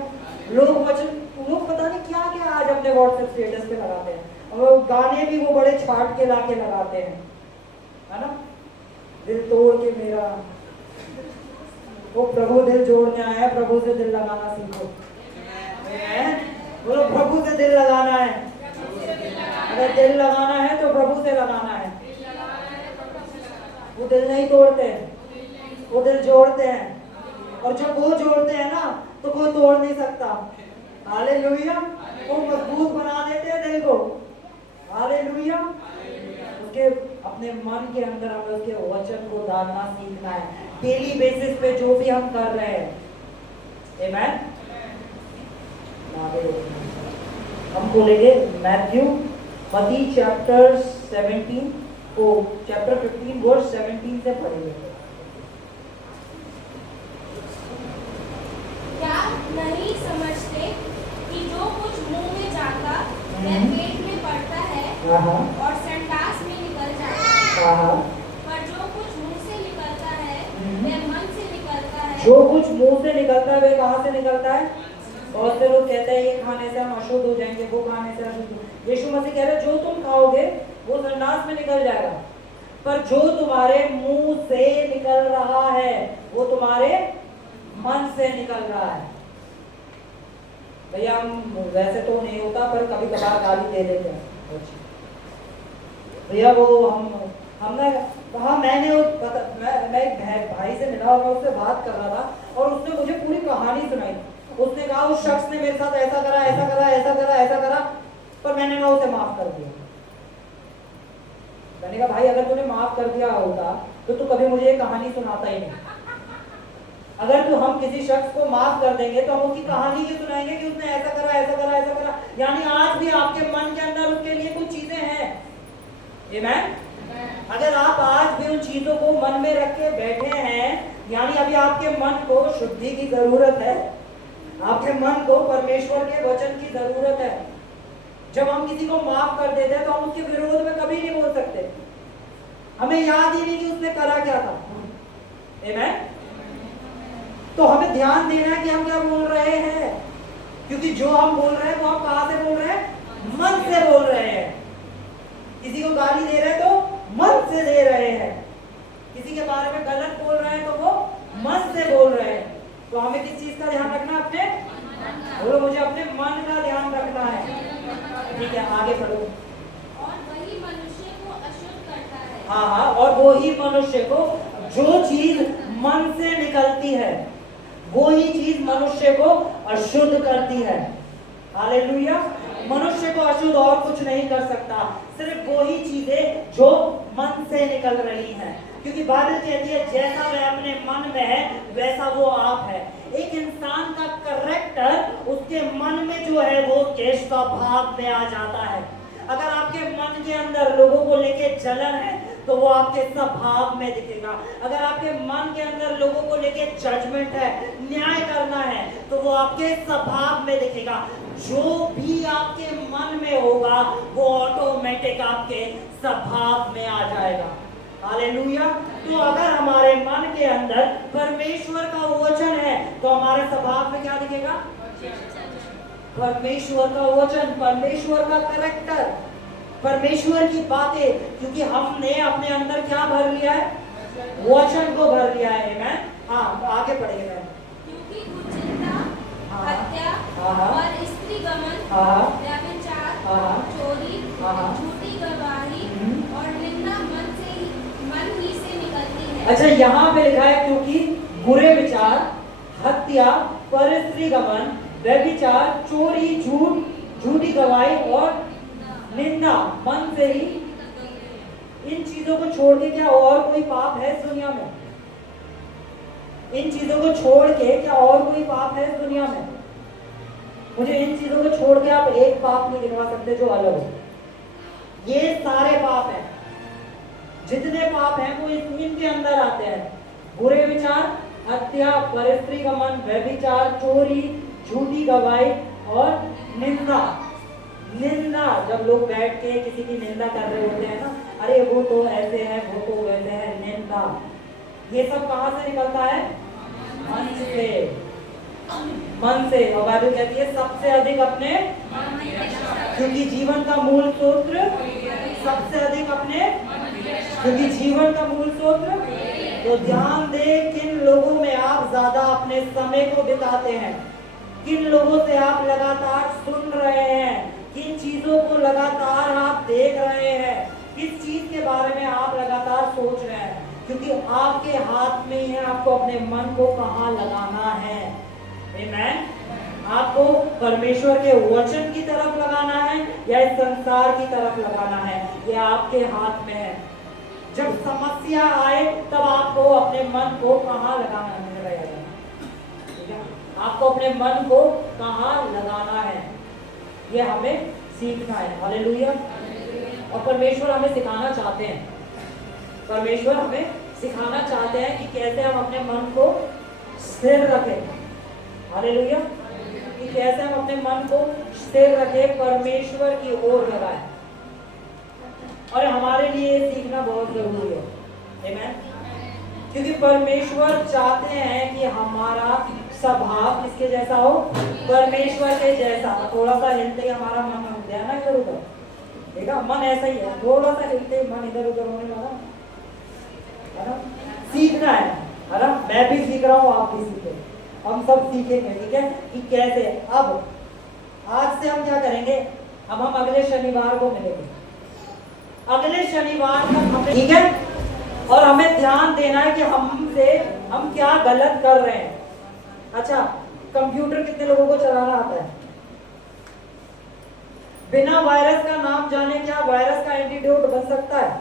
लोग पता नहीं क्या क्या आज अपने व्हाट्सएप स्टेटस पे लगाते हैं, और गाने भी वो बड़े छाट के लाके लगाते हैं, है ना। दिल तोड़ के मेरा, वो प्रभु दिल जोड़ने आया, प्रभु से दिल लगाना सीखो। बोलो, प्रभु से दिल लगाना है। अगर दिल लगाना है तो प्रभु से लगाना है। वो दिल नहीं तोड़ते हैं, वो दिल जोड़ते हैं, और जब वो जोड़ते हैं ना तो कोई तोड़ नहीं सकता। हालेलुया। वो मजबूत बना देते हैं दिल को। हालेलुया। उसके अपने मन के अंदर हमें उसके वचन को डालना सीखना है, डेली बेसिस पे जो भी हम कर रहे हैं। आमेन। हम बोलेंगे मत्ती चैप्टर 17 को चैप्टर 15 वर्स 17 से पढ़ेंगे। क्या नहीं समझते कि जो कुछ मुंह में जाता वह पेट में पड़ता है और संडास में निकल जाता है, पर जो कुछ मुंह से निकलता है वह मन से निकलता है। जो कुछ मुंह से निकलता है वह कहाँ से निकलता है? बहुत से लोग कहते हैं ये खाने से हम अशुद्ध हो जाएंगे, वो खाने से अशुद्ध। यीशु मसीह कह रहे जो तुम खाओगे वो संडास में निकल जाएगा, पर जो तुम्हारे मुंह से निकल रहा है वो तुम्हारे मन से निकल रहा है। भैया हम वैसे तो नहीं होता, पर कभी कभार गाली दे देते हैं भैया। वो हमने कहा, मैं एक भाई से मिला और मैं उससे बात कर रहा था, और उसने मुझे पूरी कहानी सुनाई। उसने कहा उस शख्स ने मेरे साथ ऐसा करा, ऐसा करा, ऐसा करा, ऐसा करा, पर मैंने ना उसे माफ कर दिया। मैंने कहा भाई अगर तूने माफ कर दिया होता तो तू कभी मुझे ये कहानी सुनाता ही नहीं। अगर तो हम किसी शख्स को माफ कर देंगे तो हम उसकी कहानी की सुनाएंगे कि उसने ऐसा करा ऐसा करा ऐसा करा, यानी आज भी आपके मन के अंदर उसके लिए कुछ चीजें हैं। आमीन। अगर आप आज भी उन चीजों को मन में रख के बैठे हैं, यानी अभी आपके मन को शुद्धि की जरूरत है, आपके मन को परमेश्वर के वचन की जरूरत है। जब हम किसी को माफ कर देते हैं तो हम उसके विरोध में कभी नहीं बोल सकते, हमें याद ही नहीं कि उसने करा क्या था। आमीन। तो हमें ध्यान देना है कि हम क्या बोल रहे हैं, क्योंकि जो हम बोल रहे हैं वो हम कहां से बोल रहे हैं? मन से बोल रहे हैं। किसी को गाली दे रहे हैं तो मन से दे रहे हैं, किसी के बारे में गलत बोल रहे हैं तो वो मन से बोल रहे हैं। तो हमें किस चीज का ध्यान रखना है? अपने बोलो, मुझे अपने मन का ध्यान रखना है। ठीक है, आगे बढ़ो। और वही मनुष्य को अशुद्ध करता है। हाँ, और वो ही मनुष्य को, जो चीज मन से निकलती है वो ही चीज मनुष्य को अशुद्ध करती है। हालेलुया। मनुष्य को अशुद्ध और कुछ नहीं कर सकता, सिर्फ वो ही चीजें जो मन से निकल रही हैं, क्योंकि बाइबल कहती है जैसा वह अपने मन में है वैसा वो आप है। एक इंसान का कैरेक्टर उसके मन में जो है वो उसके स्वभाव में आ जाता है। अगर आपके मन के अंदर लोगों को लेके जलन है तो वो आपके स्वभाव में दिखेगा। अगर आपके मन के अंदर लोगों को लेके जजमेंट है, न्याय करना है, तो वो आपके स्वभाव में दिखेगा। जो भी आपके मन में होगा वो ऑटोमेटिक आपके स्वभाव में आ जाएगा। हालेलुया। तो अगर हमारे मन के अंदर परमेश्वर का वचन है तो हमारे स्वभाव में क्या दिखेगा? परमेश्वर का वचन, परमेश्वर का कैरेक्टर, परमेश्वर की बातें, क्योंकि हमने अपने अंदर क्या भर लिया है? वचन को भर लिया है। मैं आगे पढ़ेंगे। क्योंकि कुचिलता, हत्या हाँ। और स्त्री गमन, व्यभिचार, चोरी, झूठी गवाही और निंदा मन ही से निकलती है। अच्छा, यहाँ पे लिखा है क्योंकि बुरे विचार, हत्या, परस्त्री गमन, व्यभिचार, चोरी, झूठी गवाही और निंदा मन से ही, इन चीजों को छोड़ के क्या और कोई पाप है इस दुनिया में? इन चीजों को छोड़ के क्या और कोई पाप है इस दुनिया में? मुझे इन चीजों को छोड़ के आप एक पाप नहीं गिनवा सकते जो अलग हो। ये सारे पाप हैं, जितने पाप हैं वो इनके अंदर आते हैं। बुरे विचार, हत्या, परस्त्री गमन, व्यभिचार, चोरी, झूठी गवाही और निंदा। निंदा, जब लोग बैठ के किसी की निंदा कर रहे होते हैं ना, अरे वो तो ऐसे है, वो तो वैसे है, निंदा, ये सब कहां से निकलता है? मन से। मन से। और बाइबल कहती है सबसे अधिक अपने, क्योंकि जीवन का मूल स्रोत सबसे अधिक अपने, क्योंकि जीवन का मूल स्रोत। तो ध्यान दे किन लोगों में आप ज्यादा अपने समय को बिताते हैं, किन लोगों से आप लगातार सुन रहे हैं, किन चीजों को लगातार आप देख रहे हैं, किस चीज के बारे में आप लगातार सोच रहे हैं, क्योंकि आपके हाथ में ही है आपको अपने मन को कहाँ लगाना है। आमीन। आपको परमेश्वर के वचन की तरफ लगाना है या इस संसार की तरफ लगाना है, ये आपके हाथ में है। जब समस्या आए तब आपको अपने मन को कहाँ लगाना है, ठीक है? आपको अपने मन को कहाँ लगाना है, ये हमें सीखना है। हालेलुया। और परमेश्वर हमें सिखाना चाहते हैं, परमेश्वर हमें सिखाना चाहते हैं कि कैसे हम अपने मन को स्थिर रखें। हालेलुया। कि कैसे हम अपने मन को स्थिर रखें, परमेश्वर की ओर लगाएं। और हमारे लिए ये सीखना बहुत जरूरी है। आमीन। क्योंकि परमेश्वर चाहते हैं कि हमारा स्वभाव किसके जैसा हो? परमेश्वर के जैसा। थोड़ा सा हिलते ही हमारा मन हो गया ना इधर उधर, देखा? मन ऐसा ही है, थोड़ा सा हिलते ही मन इधर उधर होने लगा, है ना? सीखना है ना? मैं भी सीख रहा हूँ, आप भी सीखें, हम सब सीखेंगे, ठीक है? कि कैसे। अब आज से हम क्या करेंगे? अब हम अगले शनिवार को मिलेंगे, अगले शनिवार तक हमें, ठीक है? और हमें ध्यान देना है कि हम क्या गलत कर रहे हैं। अच्छा, कंप्यूटर कितने लोगों को चलाना आता है? बिना वायरस का नाम जाने क्या वायरस का एंटीडोट बन सकता है?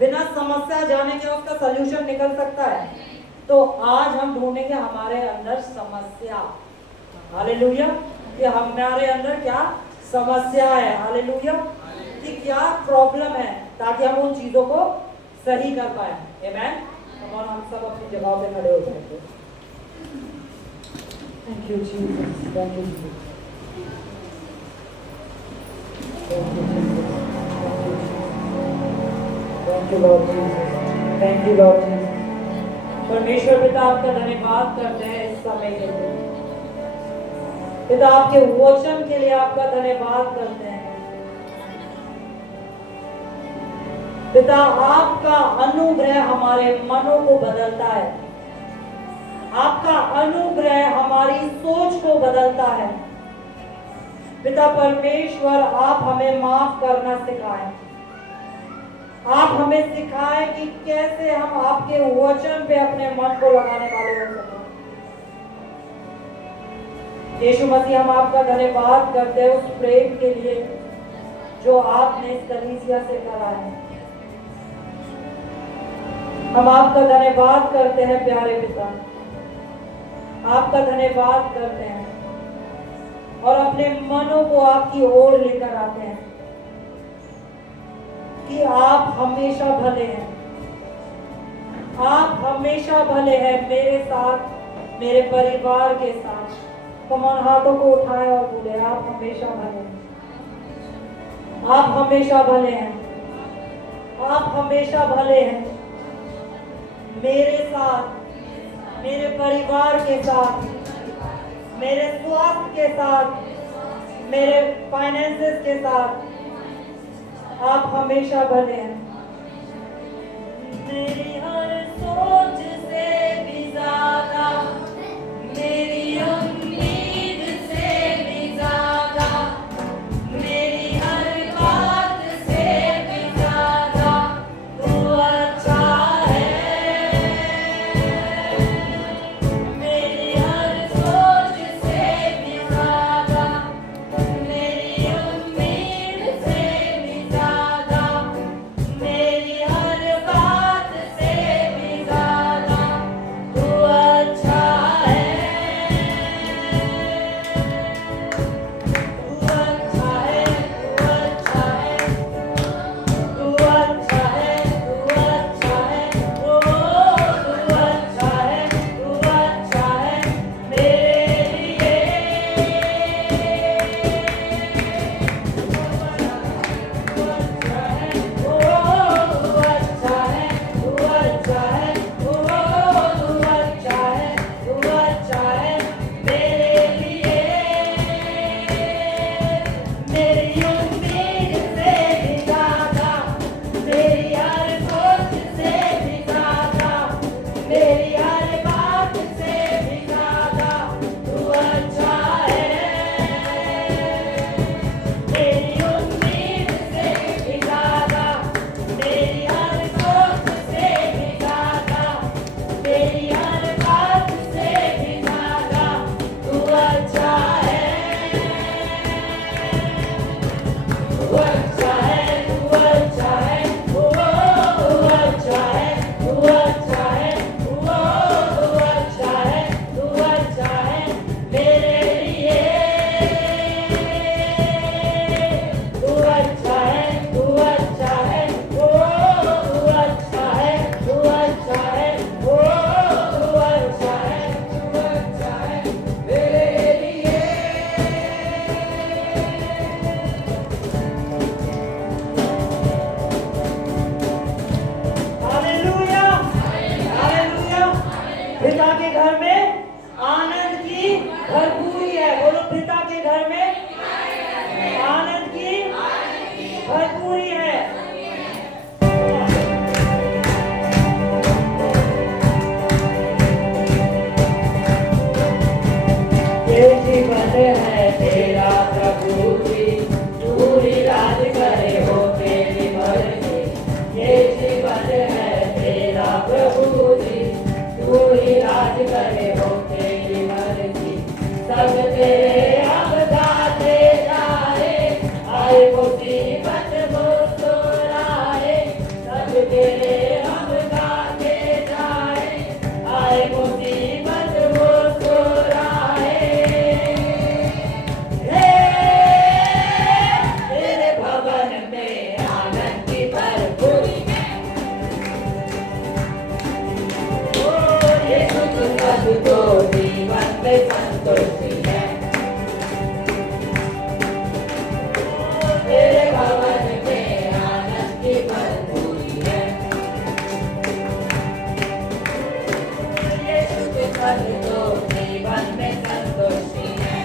बिना समस्या जाने क्या उसका सलूशन निकल सकता है? तो आज हम ढूंढेंगे हमारे अंदर समस्या, हालेलुया, कि हमारे अंदर क्या समस्या है, हालेलुया, कि क्या प्रॉब्लम है, ताकि हम उन चीजों को सही कर पाए। आमेन। और हम सब अपनी जगह पे खड़े हो जाएंगे। Thank you Jesus, thank you Jesus, thank you Jesus, thank you Lord Jesus, thank you Lord Jesus. परमेश्वर पिता आपका धन्यवाद करते हैं इस समय के लिए, पिता आपके वचन के लिए आपका धन्यवाद करते हैं पिता। आपका अनुग्रह हमारे मनों को बदलता है, आपका अनुग्रह हमारी सोच को बदलता है पिता परमेश्वर। आप हमें माफ करना सिखाएं, आप हमें सिखाएं कि कैसे हम आपके वचन पे अपने मन को लगाने वाले हो सकें। यीशु मसीह, हम आपका धन्यवाद करते हैं उस प्रेम के लिए जो आपने इस कलीसिया से करा है। हम आपका धन्यवाद करते हैं प्यारे पिता, आपका धन्यवाद करते हैं और अपने मनों को आपकी ओर लेकर आते हैं कि आप हमेशा भले हैं, आप हमेशा भले हैं मेरे साथ, मेरे परिवार के साथ। कमान हाथों को उठाए और बोले, आप हमेशा भले हैं, आप हमेशा भले हैं, आप हमेशा भले हैं मेरे साथ, मेरे परिवार के साथ, मेरे स्वास्थ्य के साथ, मेरे फाइनेंसेस के साथ। आप हमेशा भले हैं। मेरी हर सोच से भी ज्यादा, मेरी उम्मीद से भी ज्यादा, मेरी हर बात से भी ज्यादा तू अच्छा है। मेरी हर सोच से भी ज्यादा, मेरी उम्मीद से भी ज्यादा, मेरी हर बात से जीवन में संतुष्टि है। तेरे भवन में आनंद की भरपूरी है। यीशु के कर दो जीवन में संतुष्टि है।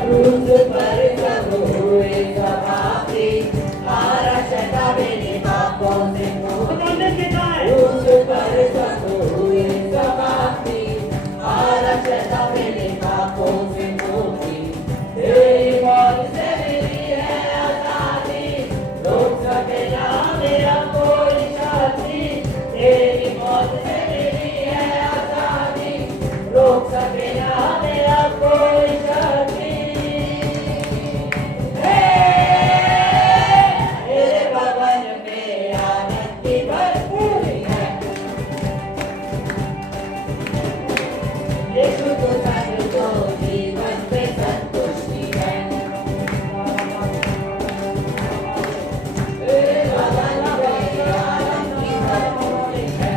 क्रूस पर सब हुई समाप्ति, हमारा शताब्दी पापों से मुक्ति। क्रूस पर सब हुई समाप्ति, हमारा शताब्दी पापों से मुक्ति। तेरी मौत से मिली है आजादी, रोक सके ना मेरा कोई साथी। तेरी मौत से मिली है आजादी, रोक सके ना मेरा कोई साथी। तेरे भवन में आनंद की भरपूरी है। यीशु तो संग तो जीवन में संतुष्टि है। तेरे भवन में आनंद की भरपूरी है।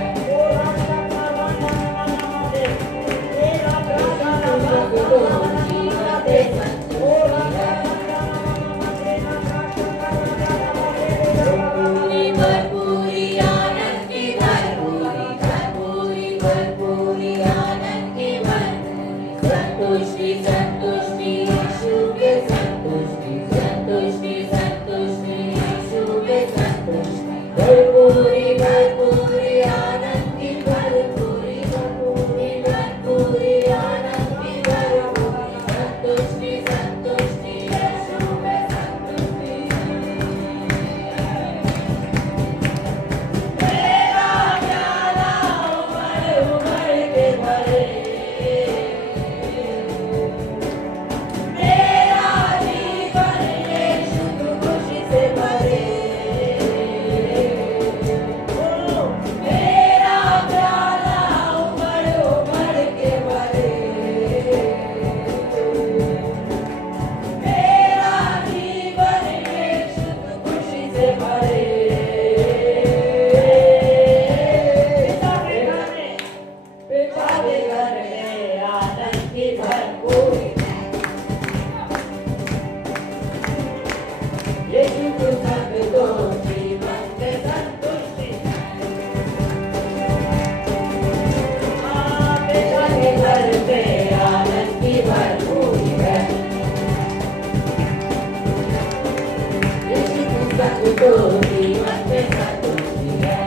भरपूरी आनंद की भरपूरी, भरपूरी भरपूरी आनंद की भरपूरी। संतुष्टि संतुष्टि यीशु के संतुष्टि, संतुष्टि संतुष्टि यीशु के संतुष्टि। भरपूरी भरपूरी आनंद की भरपूरी, भरपूरी भरपूरी आनंद की भरपूरी। संतुष्टि संतुष्टि यीशु में संतुष्टि। मेरा प्याला उमड़ उमड़ के भरे, मेरा जीवन यीशु की खुशी से भरे। मेरा प्याला उमड़ उमड़ के भरे, मेरा जीवन यीशु की खुशी से भरे। पिता के घर में आनंद की भरपूरी है। यीशु को संग दो जीवन में संतुष्टि है। पिता के घर में आनंद की भरपूरी है। यीशु को संग दो जीवन में संतुष्टि है।